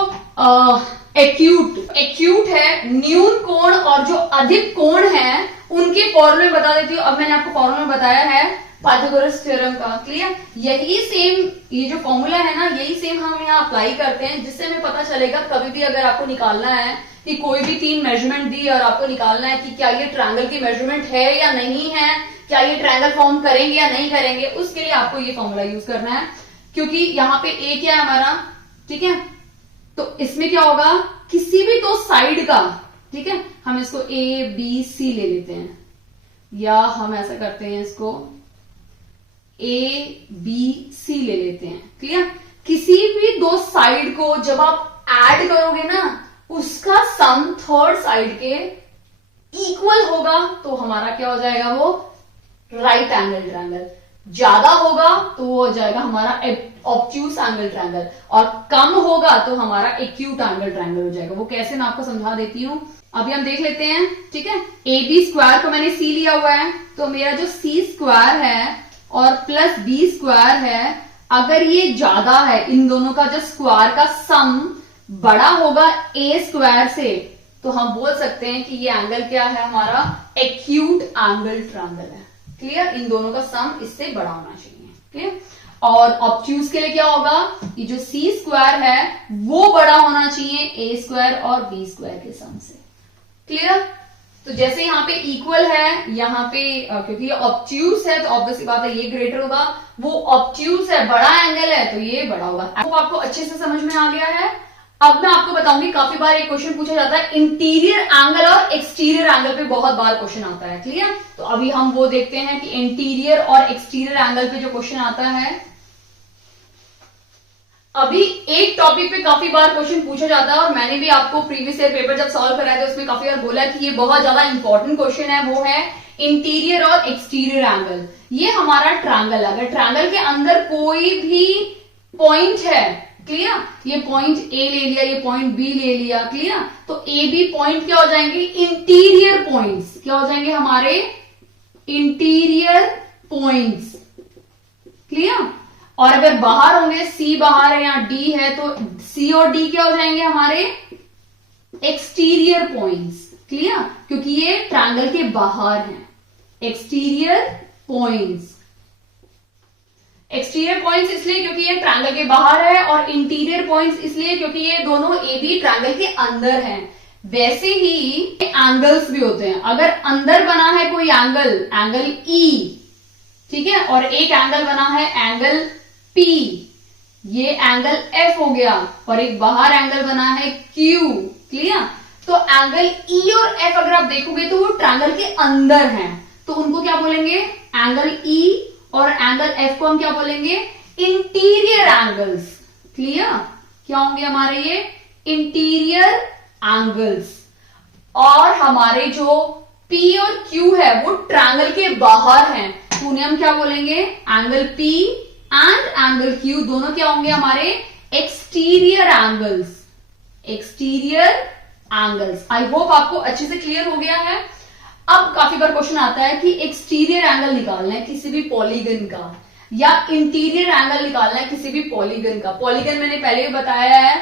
एक्यूट है, न्यून कोण, और जो अधिक कोण है, उनके फॉर्मूले बता देती हूँ। अब मैंने आपको फॉर्मूला बताया है पाइथागोरस थ्योरम का। क्लियर, यही सेम, ये जो फॉर्मूला है ना, यही सेम हम यहाँ अप्लाई करते हैं, जिससे हमें पता चलेगा कभी भी अगर आपको निकालना है कि कोई भी 3 मेजरमेंट दी और आपको निकालना है कि क्या ये ट्रायंगल की मेजरमेंट है या नहीं है, क्या ये ट्रायंगल फॉर्म करेंगे या नहीं करेंगे, उसके लिए आपको ये फॉर्मूला यूज करना है। क्योंकि यहाँ पे A क्या है हमारा, ठीक है, तो इसमें क्या होगा, किसी भी 2 साइड का, ठीक है, हम इसको A B C ले लेते हैं, या हम ऐसा करते हैं, इसको ABC ले लेते हैं। क्लियर? किसी भी दो साइड को जब आप ऐड करोगे ना, उसका सम थर्ड साइड के इक्वल होगा तो हमारा क्या हो जाएगा, वो राइट एंगल ट्रायंगल। ज्यादा होगा तो वो हो जाएगा हमारा ऑब्ट्यूस एंगल ट्रायंगल, और कम होगा तो हमारा एक्यूट एंगल ट्रायंगल हो जाएगा। वो कैसे मैं आपको समझा देती हूं, अभी हम देख लेते हैं। ठीक है, AB स्क्वायर को मैंने C लिया हुआ है, तो मेरा जो C स्क्वायर है और प्लस B स्क्वायर है, अगर ये ज्यादा है, इन दोनों का जो स्क्वायर का सम बड़ा होगा A स्क्वायर से, तो हम बोल सकते हैं कि ये एंगल क्या है, हमारा एक्यूट एंगल ट्रायंगल है। क्लियर? इन दोनों का सम इससे बड़ा होना चाहिए। क्लियर? और ऑब्ट्यूज के लिए क्या होगा, ये जो C स्क्वायर है वो बड़ा होना चाहिए A स्क्वायर और B स्क्वायर के सम से। क्लियर? तो जैसे यहाँ पे इक्वल है, यहाँ पे क्योंकि ये ऑब्ट्यूज है तो ऑब्वियसली बात है ये ग्रेटर होगा, वो ऑब्ट्यूज है, बड़ा एंगल है, तो ये बड़ा होगा। आपको अच्छे से समझ में आ गया है। अब मैं आपको बताऊंगी, काफी बार एक क्वेश्चन पूछा जाता है इंटीरियर एंगल और एक्सटीरियर एंगल पे, बहुत बार क्वेश्चन आता है। क्लियर? तो अभी हम वो देखते हैं कि इंटीरियर और एक्सटीरियर एंगल पे जो क्वेश्चन आता है, अभी एक टॉपिक पे काफी बार क्वेश्चन पूछा जाता है, और मैंने भी आपको प्रीवियस ईयर पेपर जब सॉल्व कराया था उसमें काफी बार बोला कि ये बहुत ज्यादा इंपॉर्टेंट क्वेश्चन है, वो है इंटीरियर और एक्सटीरियर एंगल। ये हमारा ट्रायंगल, अगर ट्रायंगल के अंदर कोई भी पॉइंट है, क्लियर, ये पॉइंट ए ले लिया, ये पॉइंट बी ले लिया, क्लियर, तो ए बी पॉइंट क्या हो जाएंगे, इंटीरियर पॉइंट्स। क्या हो जाएंगे हमारे इंटीरियर पॉइंट्स। क्लियर? और अगर बाहर होंगे, सी बाहर है या डी है, तो सी और डी क्या हो जाएंगे हमारे एक्सटीरियर पॉइंट्स। क्लियर? क्योंकि ये ट्रायंगल के बाहर हैं, एक्सटीरियर पॉइंट्स। एक्सटीरियर पॉइंट्स इसलिए क्योंकि ये ट्रायंगल के बाहर है, और इंटीरियर पॉइंट्स इसलिए क्योंकि ये दोनों ए बी ट्रायंगल के अंदर हैं। वैसे ही एंगल्स भी होते हैं, अगर अंदर बना है कोई एंगल, एंगल ई, ठीक है, और एक एंगल बना है एंगल पी, ये एंगल एफ हो गया, और एक बाहर एंगल बना है क्यू। क्लियर? तो एंगल ई और एफ अगर आप देखोगे तो वो ट्रायंगल के अंदर हैं, तो उनको क्या बोलेंगे, एंगल ई और एंगल एफ को हम क्या बोलेंगे, इंटीरियर एंगल्स। क्लियर? क्या होंगे हमारे ये इंटीरियर एंगल्स। और हमारे जो P और Q है वो ट्रायंगल के बाहर हैं, तो उन्हें हम क्या बोलेंगे, angle P and angle Q दोनों क्या होंगे हमारे exterior angles. Exterior angles. I hope आपको अच्छे से क्लियर हो गया है। अब काफी बार क्वेश्चन आता है कि एक्सटीरियर एंगल निकालना है किसी भी पॉलीगन का, या इंटीरियर एंगल निकालना है किसी भी पॉलीगन का। पॉलीगन मैंने पहले भी बताया है,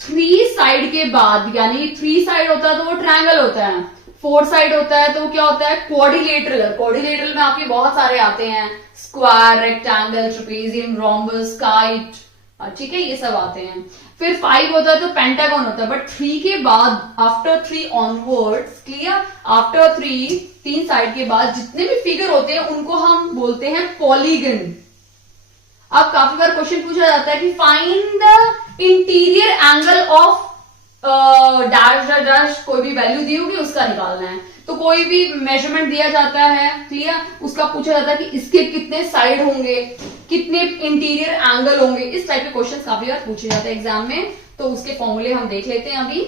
3 साइड के बाद, यानी 3 साइड होता है तो वो ट्रायंगल होता है, 4 साइड होता है तो क्या होता है, क्वाड्रिलेटरल। क्वाड्रिलेटरल में आपके बहुत सारे आते हैं, square, rectangle, trapezium, rhombus, kite, ठीक है, ये सब आते हैं। फिर 5 होता है तो पेंटागन होता है, बट 3 के बाद, after 3 onwards, clear, after 3 side के बाद जितने भी फिगर होते हैं उनको हम बोलते हैं पॉलीगन। अब काफी बार क्वेश्चन पूछा जाता है कि find the interior angle of dash dash, कोई भी वैल्यू दी होगी उसका निकालना है, तो कोई भी मेजरमेंट दिया जाता है, क्लियर, उसका पूछा जाता है कि इसके कितने साइड होंगे, कितने इंटीरियर एंगल होंगे। इस टाइप के क्वेश्चन काफी बार पूछे जाते हैं एग्जाम में, तो उसके फॉर्मूले हम देख लेते हैं। अभी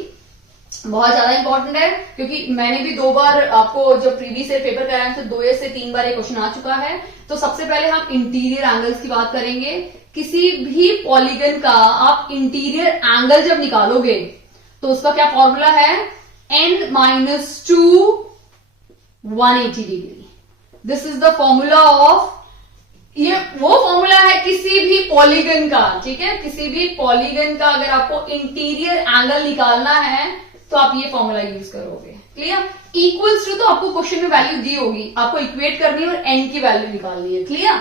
बहुत ज्यादा इंपॉर्टेंट है, क्योंकि मैंने भी 2 बार आपको जब प्रीवियस ईयर पेपर कराया तो 2 से 3 बार ये क्वेश्चन आ चुका है। तो सबसे पहले हम इंटीरियर एंगल्स की बात करेंगे। किसी भी पॉलीगन का आप इंटीरियर एंगल जब निकालोगे तो उसका क्या फॉर्मूला है, n-2 180 degree. This is the formula of, ये वो फॉर्मूला है किसी भी पॉलीगन का, ठीक है, किसी भी पॉलीगन का अगर आपको इंटीरियर एंगल निकालना है तो आप ये फॉर्मूला यूज करोगे। क्लियर? इक्वल्स टू, तो आपको क्वेश्चन में वैल्यू दी होगी, आपको इक्वेट करनी है और एन की वैल्यू निकालनी है। क्लियर?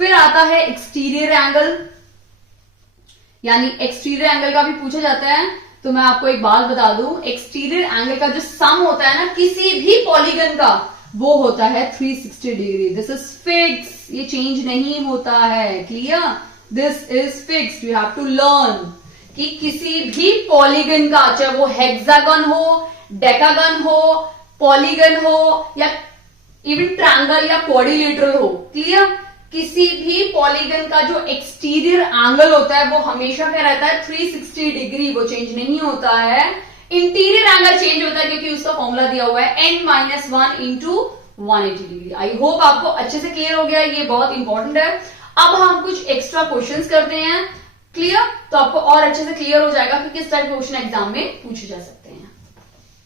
फिर आता है एक्सटीरियर एंगल, यानी एक्सटीरियर एंगल का भी पूछा जाता है। तो मैं आपको एक बात बता दूं, एक्सटीरियर एंगल का जो सम होता है ना किसी भी पॉलीगन का, वो होता है 360 डिग्री। दिस इज फिक्स, ये चेंज नहीं होता है। Clear? This is fixed, you have to learn कि किसी भी पॉलीगन का, चाहे वो हेक्सागन हो, डेकागन हो, पॉलीगन हो, या इवन ट्रायंगल या क्वाड्रिलेटरल हो, क्लियर, किसी भी पॉलीगन का जो एक्सटीरियर एंगल होता है वो हमेशा क्या रहता है 360 डिग्री, वो चेंज नहीं होता है। इंटीरियर एंगल चेंज होता है क्योंकि उसका फॉर्मूला दिया हुआ है n-1 into 180 degree. I hope आपको अच्छे से क्लियर हो गया, ये बहुत इंपॉर्टेंट है। अब हम कुछ एक्स्ट्रा क्वेश्चंस करते हैं, क्लियर, तो आपको और अच्छे से क्लियर हो जाएगा कि किस टाइप के क्वेश्चन एग्जाम में पूछे जा सकते हैं।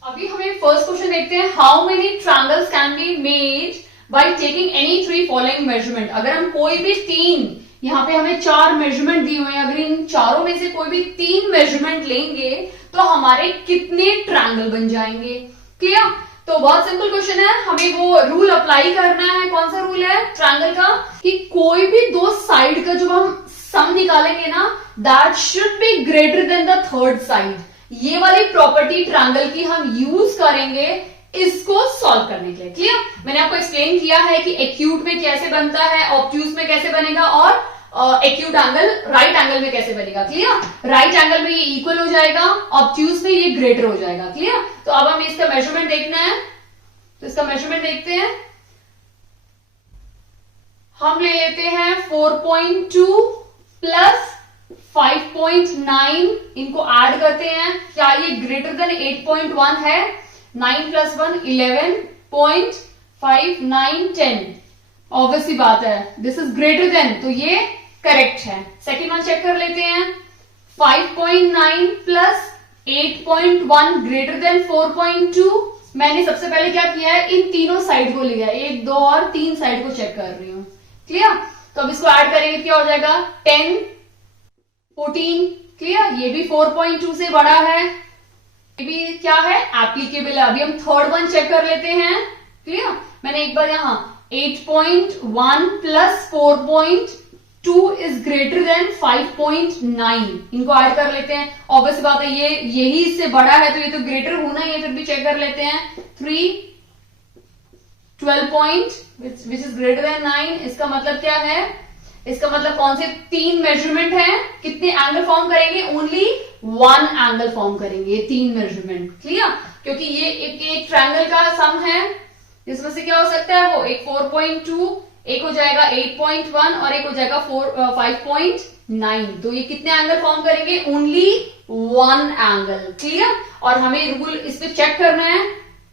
अभी हमें फर्स्ट क्वेश्चन देखते हैं, how many triangles can be made by taking any 3 following measurement. अगर हम कोई भी 3, यहाँ पे हमें 4 मेजरमेंट दिए हुए हैं, अगर इन चारों में से कोई भी 3 मेजरमेंट लेंगे तो हमारे कितने ट्रायंगल बन जाएंगे। क्लियर, तो बहुत सिंपल क्वेश्चन है, हमें वो रूल अप्लाई करना है। कौन सा रूल है ट्रायंगल का, कि कोई भी 2 साइड का जब हम सम निकालेंगे ना, that should be greater than the third side. ये वाली प्रॉपर्टी ट्रायंगल की हम यूज करेंगे इसको सॉल्व करने के लिए। क्लियर, मैंने आपको एक्सप्लेन किया है कि एक्यूट में कैसे बनता है, ऑब्ट्यूज में कैसे बनेगा, और एक्यूट एंगल राइट एंगल में कैसे बनेगा। क्लियर, राइट एंगल में ये इक्वल हो जाएगा, ऑब्ट्यूज में ये ग्रेटर हो जाएगा। क्लियर, तो अब हमें इसका मेजरमेंट देखना है, तो इसका मेजरमेंट देखते हैं। हम ले लेते हैं 4.2 प्लस 5.9, इनको ऐड करते हैं, क्या ये ग्रेटर देन 8.1 है। 9 प्लस 1 11.5 9 10, ऑब्वियसली बात है दिस इज ग्रेटर देन, तो ये करेक्ट है। सेकेंड वन चेक कर लेते हैं, 5.9 प्लस 8.1 ग्रेटर देन 4.2। मैंने सबसे पहले क्या किया है, इन तीनों साइड को लिया है, 1 2 और 3 साइड को चेक कर रही हूं। क्लियर, तो अब इसको ऐड करेंगे, क्या हो जाएगा 10 14। क्लियर, ये भी 4.2 से बड़ा है, ये भी क्या है एप्लीकेबल है। अभी हम थर्ड वन चेक कर लेते हैं। क्लियर, मैंने एक बार यहां 8.1 प्लस 4.2 इज ग्रेटर देन 5.9, इनको ऐड कर लेते हैं। ऑब्वियस बात है ये यही इससे बड़ा है तो ये तो ग्रेटर होना ही है, फिर भी चेक कर लेते हैं। 3 12 point which is greater than 9, इसका मतलब क्या है, इसका मतलब कौन से 3 मेजरमेंट है, कितने एंगल फॉर्म करेंगे, ओनली 1 एंगल फॉर्म करेंगे, 3 मेजरमेंट। क्लियर, क्योंकि ये एक ट्रायंगल का सम है, जिसमें से क्या हो सकता है, वो एक 4.2, एक हो जाएगा 8.1 और एक हो जाएगा 5.9, तो ये कितने एंगल फॉर्म करेंगे, ओनली 1 एंगल। क्लियर, और हमें रूल इस पे चेक करना है,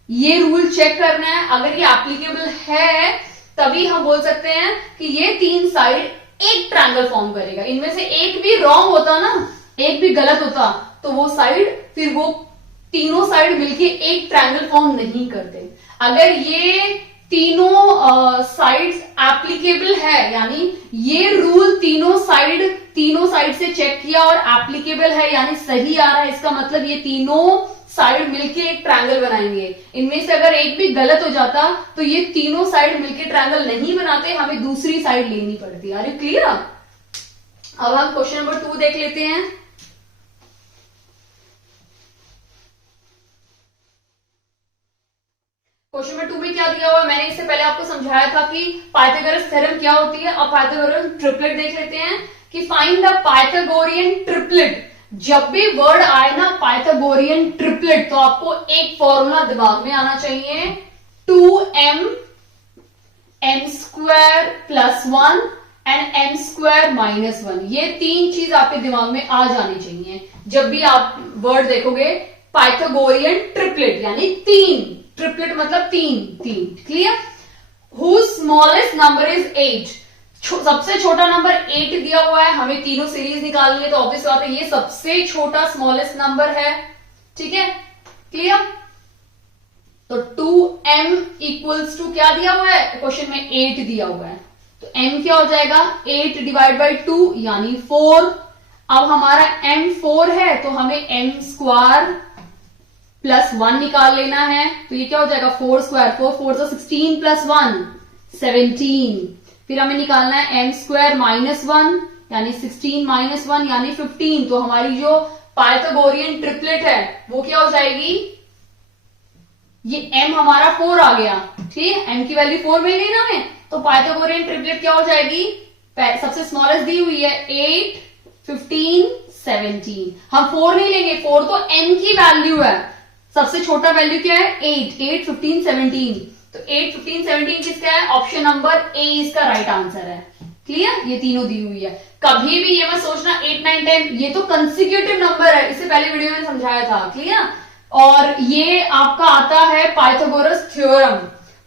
ये रूल चेक करना है, अगर ये एप्लीकेबल है तभी हम बोल सकते हैं कि ये 3 साइड एक ट्रायंगल फॉर्म करेगा। इनमें से एक भी रॉन्ग होता ना, एक भी गलत होता, तो वो साइड, फिर वो तीनों साइड मिलके एक ट्रायंगल फॉर्म नहीं करते। अगर ये तीनों साइड्स एप्लीकेबल है, यानी ये रूल तीनों साइड से चेक किया और एप्लीकेबल है, यानी सही आ रहा है, इसका मतलब ये तीनों साइड मिलके एक ट्रायंगल बनाएंगे। इनमें से अगर एक भी गलत हो जाता तो ये तीनों साइड मिलके ट्रायंगल नहीं बनाते, हमें दूसरी साइड लेनी पड़ती। Are you clear? अब हम क्वेश्चन नंबर 2 देख लेते हैं। क्वेश्चन नंबर 2 में क्या दिया हुआ है, मैंने इससे पहले आपको समझाया था कि पाइथागोरस थ्योरम क्या होती है। अब पाइथागोरस ट्रिपलेट देख लेते हैं कि फाइंड द पाइथागोरियन ट्रिपलेट। जब भी वर्ड आए ना पाइथागोरियन ट्रिपलेट, तो आपको एक फॉर्मूला दिमाग में आना चाहिए, 2m m² plus 1 and m² minus 1। ये 3 चीज आपके दिमाग में आ जानी चाहिए जब भी आप वर्ड देखोगे। पाइथागोरियन ट्रिपलेट यानी 3, ट्रिपलेट मतलब 3। Clear? Who smallest number is 8। सबसे छोटा नंबर 8 दिया हुआ है, हमें तीनों सीरीज निकालनी है, तो ऑब्वियस बात है ये सबसे छोटा स्मॉलेस्ट नंबर है। ठीक है, क्लियर? तो 2m इक्वल्स टू क्या दिया हुआ है क्वेश्चन में, 8 दिया हुआ है, तो m क्या हो जाएगा 8 डिवाइड बाई 2 यानी 4। अब हमारा m 4 है तो हमें m² प्लस 1 निकाल लेना है, तो ये क्या हो जाएगा 4², 4 4 16 प्लस 1 17। फिर हमें निकालना है m² माइनस 1 यानी 16 माइनस 1 यानी 15। तो हमारी जो पाइथागोरियन ट्रिपलेट है वो क्या हो जाएगी, ये m हमारा 4 आ गया, ठीक है, m की वैल्यू 4 मिल गई ना हमें, तो पाइथागोरियन ट्रिपलेट क्या हो जाएगी, सबसे स्मॉलेस्ट दी हुई है 8 15 17। हम 4 नहीं लेंगे, 4 तो m की वैल्यू है, सबसे छोटा वैल्यू क्या है 8 15 17। तो 8 15 17 किसका है, ऑप्शन नंबर ए इसका राइट आंसर है। क्लियर, ये तीनों दी हुई है। कभी भी ये मत सोचना 8 9 10 ये तो कंसिक्यूटिव नंबर है, इससे पहले वीडियो में समझाया था, क्लियर। और ये आपका आता है पाइथागोरस थ्योरम।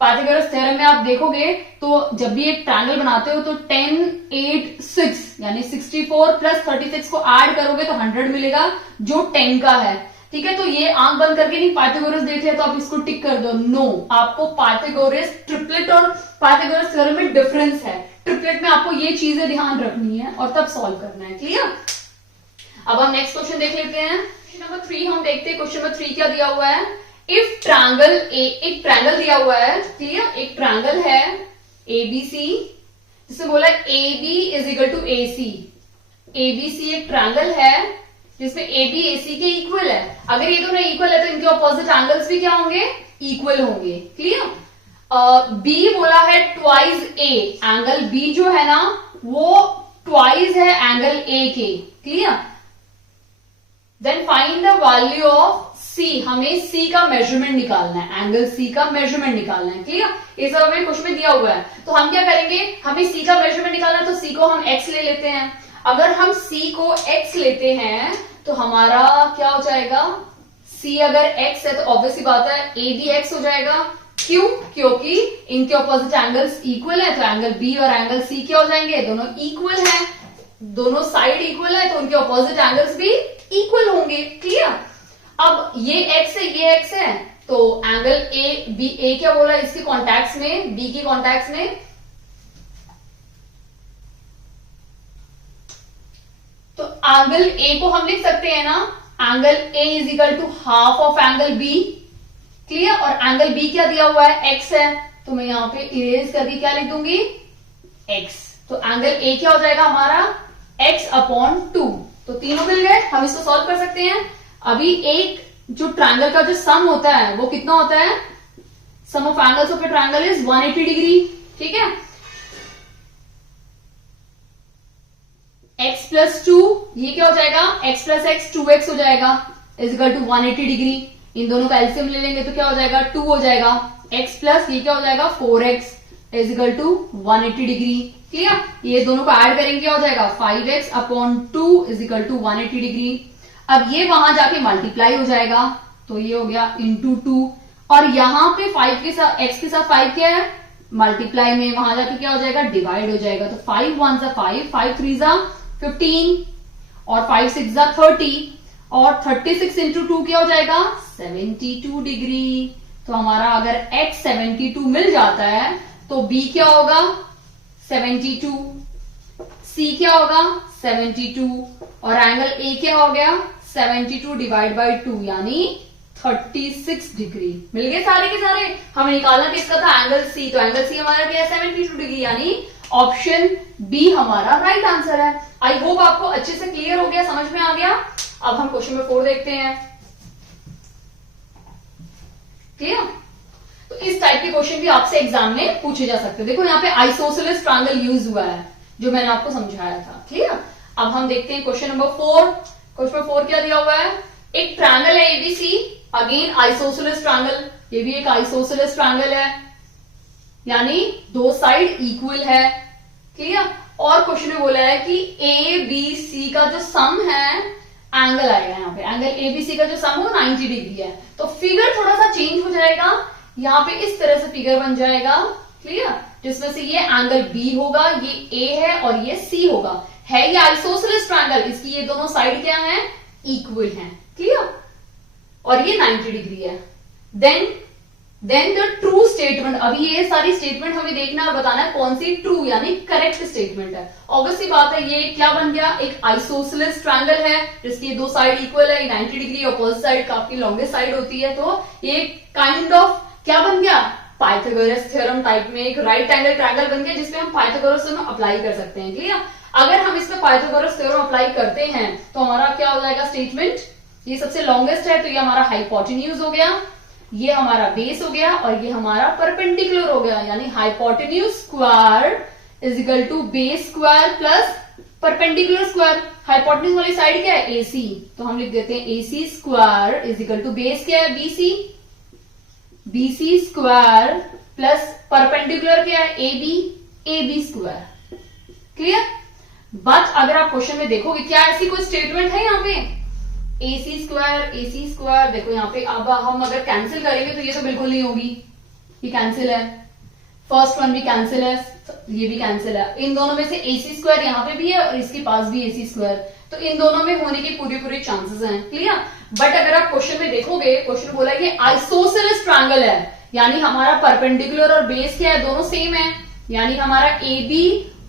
पाइथागोरस थ्योरम में आप देखोगे तो जब भी एक ट्रायंगल बनाते हो तो 10 8 6 यानी 64 प्लस 36 को ऐड करोगे तो 100 मिलेगा जो 10 का है, ठीक है। तो ये आंख बंद करके नहीं पाइथागोरस देख लिया तो आप इसको टिक कर दो, नो। आपको पाइथागोरस ट्रिपलेट और पाइथागोरस थ्योरम में डिफरेंस है। ट्रिपलेट में आपको ये चीजें ध्यान रखनी है और तब सॉल्व करना है, क्लियर। अब हम नेक्स्ट क्वेश्चन देख लेते हैं। क्वेश्चन नंबर 3 हम देखते हैं। क्वेश्चन नंबर 3 क्या दिया हुआ है, इफ ट्रायंगल ए, एक ट्रायंगल दिया हुआ है, क्लियर। एक ट्रायंगल है एबीसी, जिसमें बोला A B is equal to A C. ABC एक ट्रायंगल है जिसमें ए बी ए सी के इक्वल है। अगर ये दोनों इक्वल है तो इनके ऑपोजिट एंगल्स भी क्या होंगे, इक्वल होंगे, क्लियर। बी बोला है ट्वाइस ए, एंगल बी जो है ना वो ट्वाइस है एंगल ए के, clear. Then find the value of C, हमें सी का मेजरमेंट निकालना है, एंगल सी का मेजरमेंट निकालना है, क्लियर। ये सब हमें क्वेश्चन में दिया हुआ है। तो हम क्या करेंगे, हमें सी का मेजरमेंट निकालना है तो सी को हम एक्स ले लेते हैं। अगर हम सी को एक्स लेते हैं तो हमारा क्या हो जाएगा, सी अगर एक्स है तो ऑब्वियसली बात है ए भी एक्स हो जाएगा। क्यों, क्योंकि इनके ऑपोजिट एंगल्स इक्वल है, तो एंगल बी और एंगल सी क्या हो जाएंगे, दोनों इक्वल है, दोनों साइड इक्वल है तो उनके ऑपोजिट एंगल्स भी इक्वल होंगे, क्लियर। अब ये एक्स है ये एक्स है तो एंगल ए बी, ए क्या बोला इसके कॉन्टैक्ट्स में, बी के कॉन्टैक्ट्स में, तो एंगल ए को हम लिख सकते हैं ना, angle A is equal to half of angle B, clear. और एंगल बी क्या दिया हुआ है, एक्स है, तो मैं यहां पे इरेज करके क्या लिख दूंगी, एक्स। तो एंगल ए क्या हो जाएगा हमारा, एक्स अपॉन 2। तो तीनों मिल गए, हम इसको सॉल्व कर सकते हैं। अभी एक जो ट्रायंगल का जो सम होता है वो कितना होता है, sum of angles of a triangle is 180 degree, ठीक है। x प्लस 2 ये क्या हो जाएगा, x प्लस एक्स 2x हो जाएगा इज इक्वल टू 180 डिग्री। इन दोनों का एलसीएम ले लेंगे तो क्या हो जाएगा, 2 हो जाएगा। x प्लस ये क्या हो जाएगा 4x is equal to 180 degree, clear. ये दोनों को ऐड करेंगे क्या हो जाएगा 5x upon 2 is equal to 180 degree. अब ये वहां जाके मल्टीप्लाई हो जाएगा तो ये हो गया इंटू 2, और यहां पे 5 के साथ x के साथ 5 क्या है मल्टीप्लाई में, वहां जाके क्या हो जाएगा डिवाइड हो जाएगा। तो 5 1 जा 5, 5 3 जा 15 और 5 6 जा 30 और 36 इंटू 2 क्या हो जाएगा 72 डिग्री। तो हमारा अगर x 72 मिल जाता है तो b क्या होगा 72, c क्या होगा 72 और एंगल a क्या हो गया 72 डिवाइड बाई 2 यानी 36 डिग्री। मिल गए सारे के सारे। हमें निकालना किसका था एंगल सी, तो एंगल सी हमारा क्या है 72 डिग्री, यानी ऑप्शन बी हमारा राइट आंसर है। आई होप आपको अच्छे से क्लियर हो गया, समझ में आ गया। अब हम क्वेश्चन नंबर 4 देखते हैं, क्लियर। तो इस टाइप के क्वेश्चन भी आपसे एग्जाम में पूछे जा सकते हैं। देखो यहाँ पे आइसोसेलेस ट्रायंगल यूज हुआ है जो मैंने आपको समझाया था, क्लियर। अब हम देखते हैं क्वेश्चन नंबर 4। क्वेश्चन नंबर 4 क्या दिया हुआ है, एक ट्रायंगल है एबीसी, अगेन आइसोसेलेस ट्रायंगल, ये भी एक आइसोसेलेस ट्रायंगल है यानी दो साइड इक्वल है, क्लियर। और क्वेश्चन में बोला है कि ए बी सी का जो सम है एंगल आएगा, यहाँ पे एंगल एबीसी का जो सम हो 90 डिग्री है। तो फिगर थोड़ा सा चेंज हो जाएगा, यहाँ पे इस तरह से फिगर बन जाएगा, क्लियर, जिसमें से ये एंगल बी होगा, ये ए है और ये सी होगा। है ये आइसोसेलेस ट्रायंगल, इसकी ये दोनों साइड क्या है इक्वल है, क्लियर, और ये 90 डिग्री है। देन द ट्रू स्टेटमेंट, अभी ये सारी स्टेटमेंट हमें देखना और बताना है कौन सी ट्रू यानी करेक्ट स्टेटमेंट है। ऑब्वियसली बात है ये क्या बन गया, एक आइसोसेलेस ट्रायंगल है जिसकी दो साइड इक्वल है, 90 डिग्री, अपोजिट साइड काफी लॉन्गेस्ट साइड होती है, तो ये काइंड ऑफ क्या बन गया पाइथागोरस थ्योरम टाइप में एक राइट एंगल ट्रायंगल बन गया जिसमें हम पाइथागोरस थ्योरम अप्लाई कर सकते हैं, क्लियर। अगर हम इसमें पाइथागोरस थ्योरम अप्लाई करते हैं तो हमारा क्या हो जाएगा स्टेटमेंट, ये सबसे लॉन्गेस्ट है तो ये हमारा हाइपोटेन्यूज हो गया, ये हमारा बेस हो गया और ये हमारा परपेंडिकुलर हो गया, यानी hypotenuse square is equal to base square plus perpendicular square. Hypotenuse वाली साइड क्या है एसी, तो हम लिख देते हैं AC square is equal to base क्या है BC, BC square plus perpendicular क्या है A B square, clear? But अगर आप क्वेश्चन में देखोगे, क्या ऐसी कोई स्टेटमेंट है यहाँ पे AC स्क्वायर, देखो यहाँ पे अब हम अगर कैंसिल करेंगे तो ये तो बिल्कुल नहीं होगी, ये कैंसिल है, फर्स्ट वन भी कैंसिल है, ये भी कैंसिल है, इन दोनों में से AC स्क्वायर यहाँ पे भी है और इसके पास भी AC स्क्वायर, तो इन दोनों में होने की पूरी चांसेस हैं, क्लियर? बट अगर आप क्वेश्चन में देखोगे, क्वेश्चन बोला कि आइसोसेलेस ट्रायंगल है, यानी हमारा परपेंडिकुलर और बेस क्या है, दोनों सेम है, यानी हमारा AB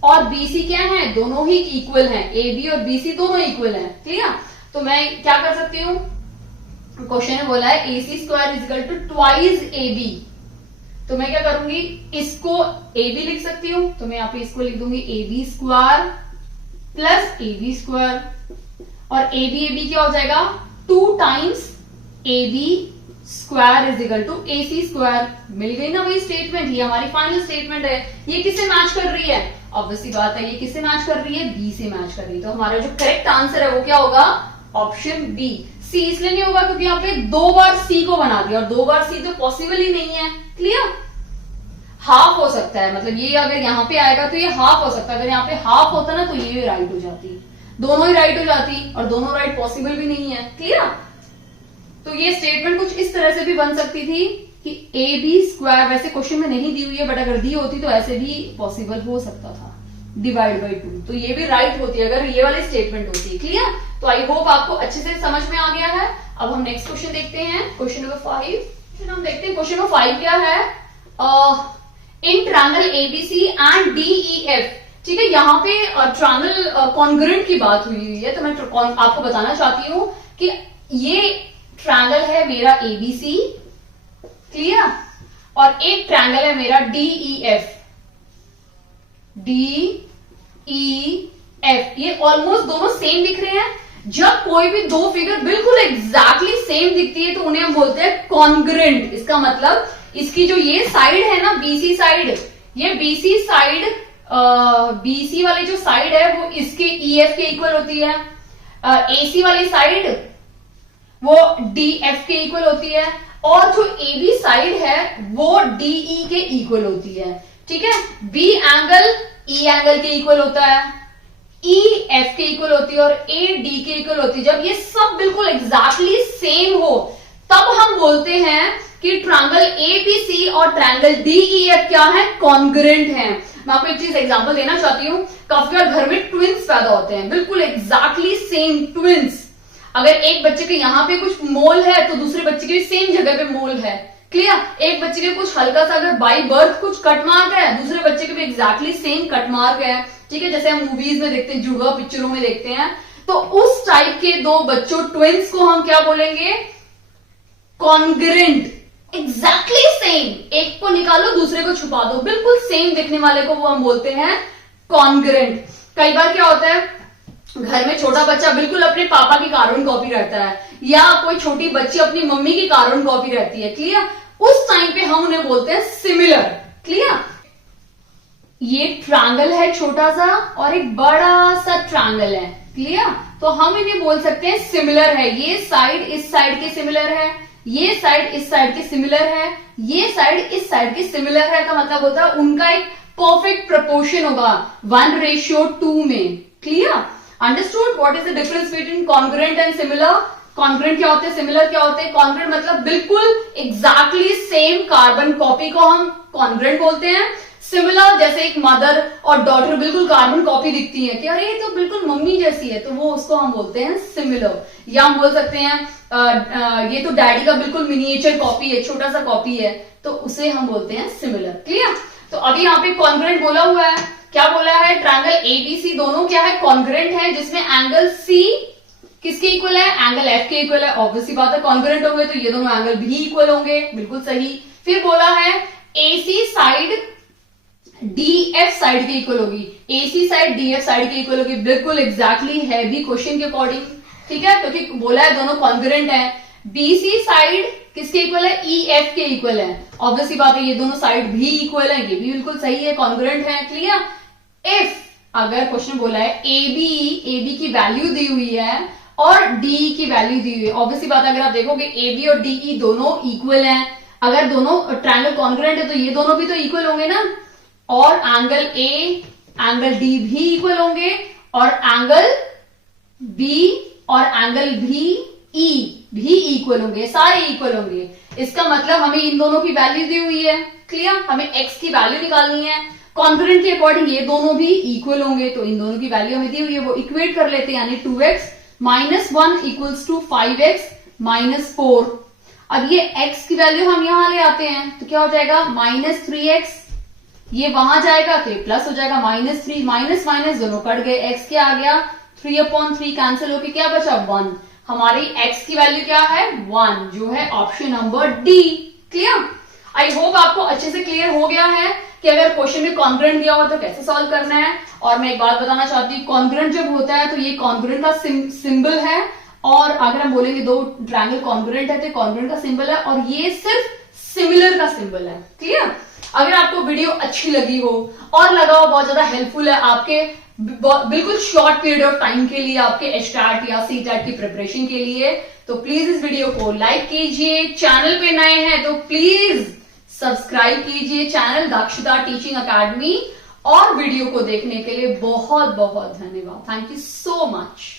और BC क्या है, दोनों ही इक्वल हैं, AB और BC दोनों इक्वल हैं, क्लियर? तो मैं क्या कर सकती हूँ, क्वेश्चन में बोला है AC square is equal to twice AB, तो मैं क्या करूंगी, इसको AB लिख सकती हूं, तो मैं यहाँ पे इसको लिख दूंगी AB square plus AB square, और AB क्या हो जाएगा, 2 times AB square is equal to AC square. मिल गई ना वही स्टेटमेंट, ये हमारी फाइनल स्टेटमेंट है। ये किससे मैच कर रही है, ऑब्वियसली बात है, ये किससे मैच कर रही है, B से मैच कर रही है, तो हमारा जो करेक्ट आंसर है वो क्या होगा, ऑप्शन B। C इसलिए नहीं होगा क्योंकि यहाँ पे 2 बार C को बना दिया, और 2 बार C तो पॉसिबल ही नहीं है, क्लियर? हाफ हो सकता है, मतलब ये अगर यहाँ पे आएगा तो ये हाफ हो सकता है, अगर यहाँ पे हाफ होता ना तो ये भी राइट हो जाती, दोनों ही राइट हो जाती, और दोनों राइट पॉसिबल भी नहीं है, क्लियर? तो ये स्टेटमेंट कुछ इस तरह से भी बन सकती थी कि AB स्क्वायर, वैसे क्वेश्चन में नहीं दी हुई है, बट अगर दी होती तो ऐसे भी पॉसिबल हो सकता था, डिवाइड बाई 2, तो ये भी राइट होती है अगर ये वाली स्टेटमेंट होती है, क्लियर? तो आई होप आपको अच्छे से समझ में आ गया है। अब हम नेक्स्ट क्वेश्चन देखते हैं, क्वेश्चन नंबर 5। हम देखते हैं क्वेश्चन नंबर 5 क्या है, in triangle ABC and DEF, ठीक है, यहाँ पे ट्रायंगल कॉन्ग्रुएंट की बात हुई है, तो मैं आपको बताना चाहती हूँ कि ये ट्रायंगल है मेरा ABC, क्लियर, और एक ट्रायंगल है मेरा DEF, ये ऑलमोस्ट दोनों सेम दिख रहे हैं। जब कोई भी दो फिगर बिल्कुल एग्जैक्टली सेम दिखती है तो उन्हें हम बोलते हैं कॉन्ग्रुएंट। इसका मतलब इसकी जो ये साइड है ना, BC साइड, ये BC साइड, BC वाली जो साइड है वो इसके EF के इक्वल होती है, AC वाली साइड वो DF के इक्वल होती है, और जो AB साइड है वो DE के इक्वल होती है, ठीक है? B एंगल E एंगल के इक्वल होता है, E F के इक्वल होती है, और A D के इक्वल होती है। जब ये सब बिल्कुल एग्जैक्टली सेम हो तब हम बोलते हैं कि ट्रायंगल ABC और ट्रायंगल DEF क्या है, कॉन्ग्रुएंट है। मैं आपको एक चीज एग्जांपल देना चाहती हूँ, काफी बार घर में ट्विंस पैदा होते हैं, बिल्कुल एग्जैक्टली सेम ट्विंस। अगर एक बच्चे के यहाँ पे कुछ मोल है तो दूसरे बच्चे के सेम जगह पे मोल है, क्लियर? एक बच्चे के कुछ हल्का सा अगर बाई बर्थ कुछ कट मार्क है, दूसरे बच्चे के भी एग्जैक्टली सेम कट मार्क है, ठीक है? जैसे हम मूवीज में देखते हैं, जुड़वा पिक्चरों में देखते हैं, तो उस टाइप के दो बच्चों ट्विंस को हम क्या बोलेंगे, कॉन्ग्रुएंट, एग्जैक्टली सेम। एक को निकालो दूसरे को छुपा दो, बिल्कुल सेम दिखने वाले को वो हम बोलते हैं कॉन्ग्रुएंट। कई बार क्या होता है, घर में छोटा बच्चा बिल्कुल अपने पापा की कार्बन कॉपी रहता है, या कोई छोटी बच्ची अपनी मम्मी की कार्बन कॉपी रहती है, क्लियर? उस टाइम पे हम उन्हें बोलते हैं सिमिलर, क्लियर? ये ट्रायंगल है छोटा सा और एक बड़ा सा ट्रायंगल है, क्लियर? तो हम इन्हें बोल सकते हैं सिमिलर है। ये साइड इस साइड के सिमिलर है, ये साइड इस साइड के सिमिलर है, ये साइड इस साइड के सिमिलर है, का मतलब होता है उनका एक परफेक्ट प्रोपोर्शन होगा 1:2 में, clear? Understood what is the difference between congruent and similar? Congruent क्या होते हैं, सिमिलर क्या होते हैं? कॉन्ग्रुएंट मतलब बिल्कुल एग्जैक्टली सेम कार्बन कॉपी को हम कॉन्ग्रुएंट बोलते हैं। सिमिलर जैसे एक मदर और डॉटर बिल्कुल कार्बन कॉपी दिखती है कि अरे ये तो बिल्कुल मम्मी जैसी है, तो वो उसको हम बोलते हैं सिमिलर। या हम बोल सकते हैं ये तो डैडी का बिल्कुल मिनिएचर कॉपी है, छोटा सा कॉपी है, तो उसे हम बोलते हैं सिमिलर, क्लियर? तो अभी यहाँ पे कॉन्ग्रुएंट बोला हुआ है, क्या बोला है, ट्रायंगल ABC दोनों क्या है, कॉन्ग्रुएंट है, जिसमें एंगल C किसके इक्वल है, एंगल F के इक्वल है। ऑब्वियसली बात है, कॉन्ग्रुएंट होंगे तो ये दोनों एंगल भी इक्वल होंगे, बिल्कुल सही। फिर बोला है AC साइड DF साइड के इक्वल होगी, AC साइड DF साइड के इक्वल होगी, बिल्कुल एग्जैक्टली है भी क्वेश्चन के अकॉर्डिंग, ठीक है? क्योंकि बोला है दोनों कॉन्ग्रुएंट है। BC साइड किसके इक्वल है, EF के इक्वल है। ऑब्वियसली बात है, ये दोनों साइड भी इक्वल है, ये भी बिल्कुल सही है, कॉन्ग्रुएंट है, क्लियर? इफ अगर क्वेश्चन बोला है AB की वैल्यू दी हुई है और DE की वैल्यू दी हुई है, ऑब्वियसली बात है, अगर आप देखोगे AB और DE दोनों इक्वल हैं, अगर दोनों ट्रायंगल कॉन्ग्रुएंट है तो ये दोनों भी तो इक्वल होंगे ना, और एंगल एंगल डी भी इक्वल होंगे और एंगल बी और एंगल भी ई भी इक्वल होंगे, सारे इक्वल होंगे। इसका मतलब हमें इन दोनों की वैल्यू दी हुई है, क्लियर। हमें एक्स की वैल्यू निकालनी है, कॉन्ग्रुएंट के अकॉर्डिंग ये दोनों भी इक्वल होंगे, तो इन दोनों की वैल्यू हमें दी हुई है, वो इक्वेट कर लेते हैं, यानी 2x minus 1 equals to 5x minus 4। अब ये x की वैल्यू हम यहां ले आते हैं तो क्या हो जाएगा, माइनस 3x, ये वहां जाएगा तो ये प्लस हो जाएगा, माइनस 3 माइनस माइनस दोनों कट गए, x क्या आ गया 3/3 कैंसिल होके क्या बचा 1। हमारी x की वैल्यू क्या है 1, जो है option number D, clear. I hope आपको अच्छे से क्लियर हो गया है कि अगर क्वेश्चन में कॉन्ग्रुएंट दिया हो तो कैसे सॉल्व करना है। और मैं एक बात बताना चाहती हूँ, कॉन्ग्रुएंट जब होता है तो ये कॉन्ग्रुएंट का सिंबल है, और अगर हम बोलेंगे दो ट्रायंगल कॉन्ग्रुएंट है तो कॉन्ग्रुएंट का सिंबल है, और ये सिर्फ सिमिलर का सिंबल है, क्लियर। अगर आपको वीडियो अच्छी लगी हो और लगा हो बहुत ज्यादा हेल्पफुल है आपके बिल्कुल शॉर्ट पीरियड ऑफ टाइम के लिए, आपके एचटेट या सीटेट की प्रिपरेशन के लिए, तो प्लीज इस वीडियो को लाइक कीजिए। चैनल पे नए हैं तो प्लीज सब्सक्राइब कीजिए चैनल दक्षता टीचिंग अकेडमी, और वीडियो को देखने के लिए बहुत बहुत धन्यवाद। Thank you so much.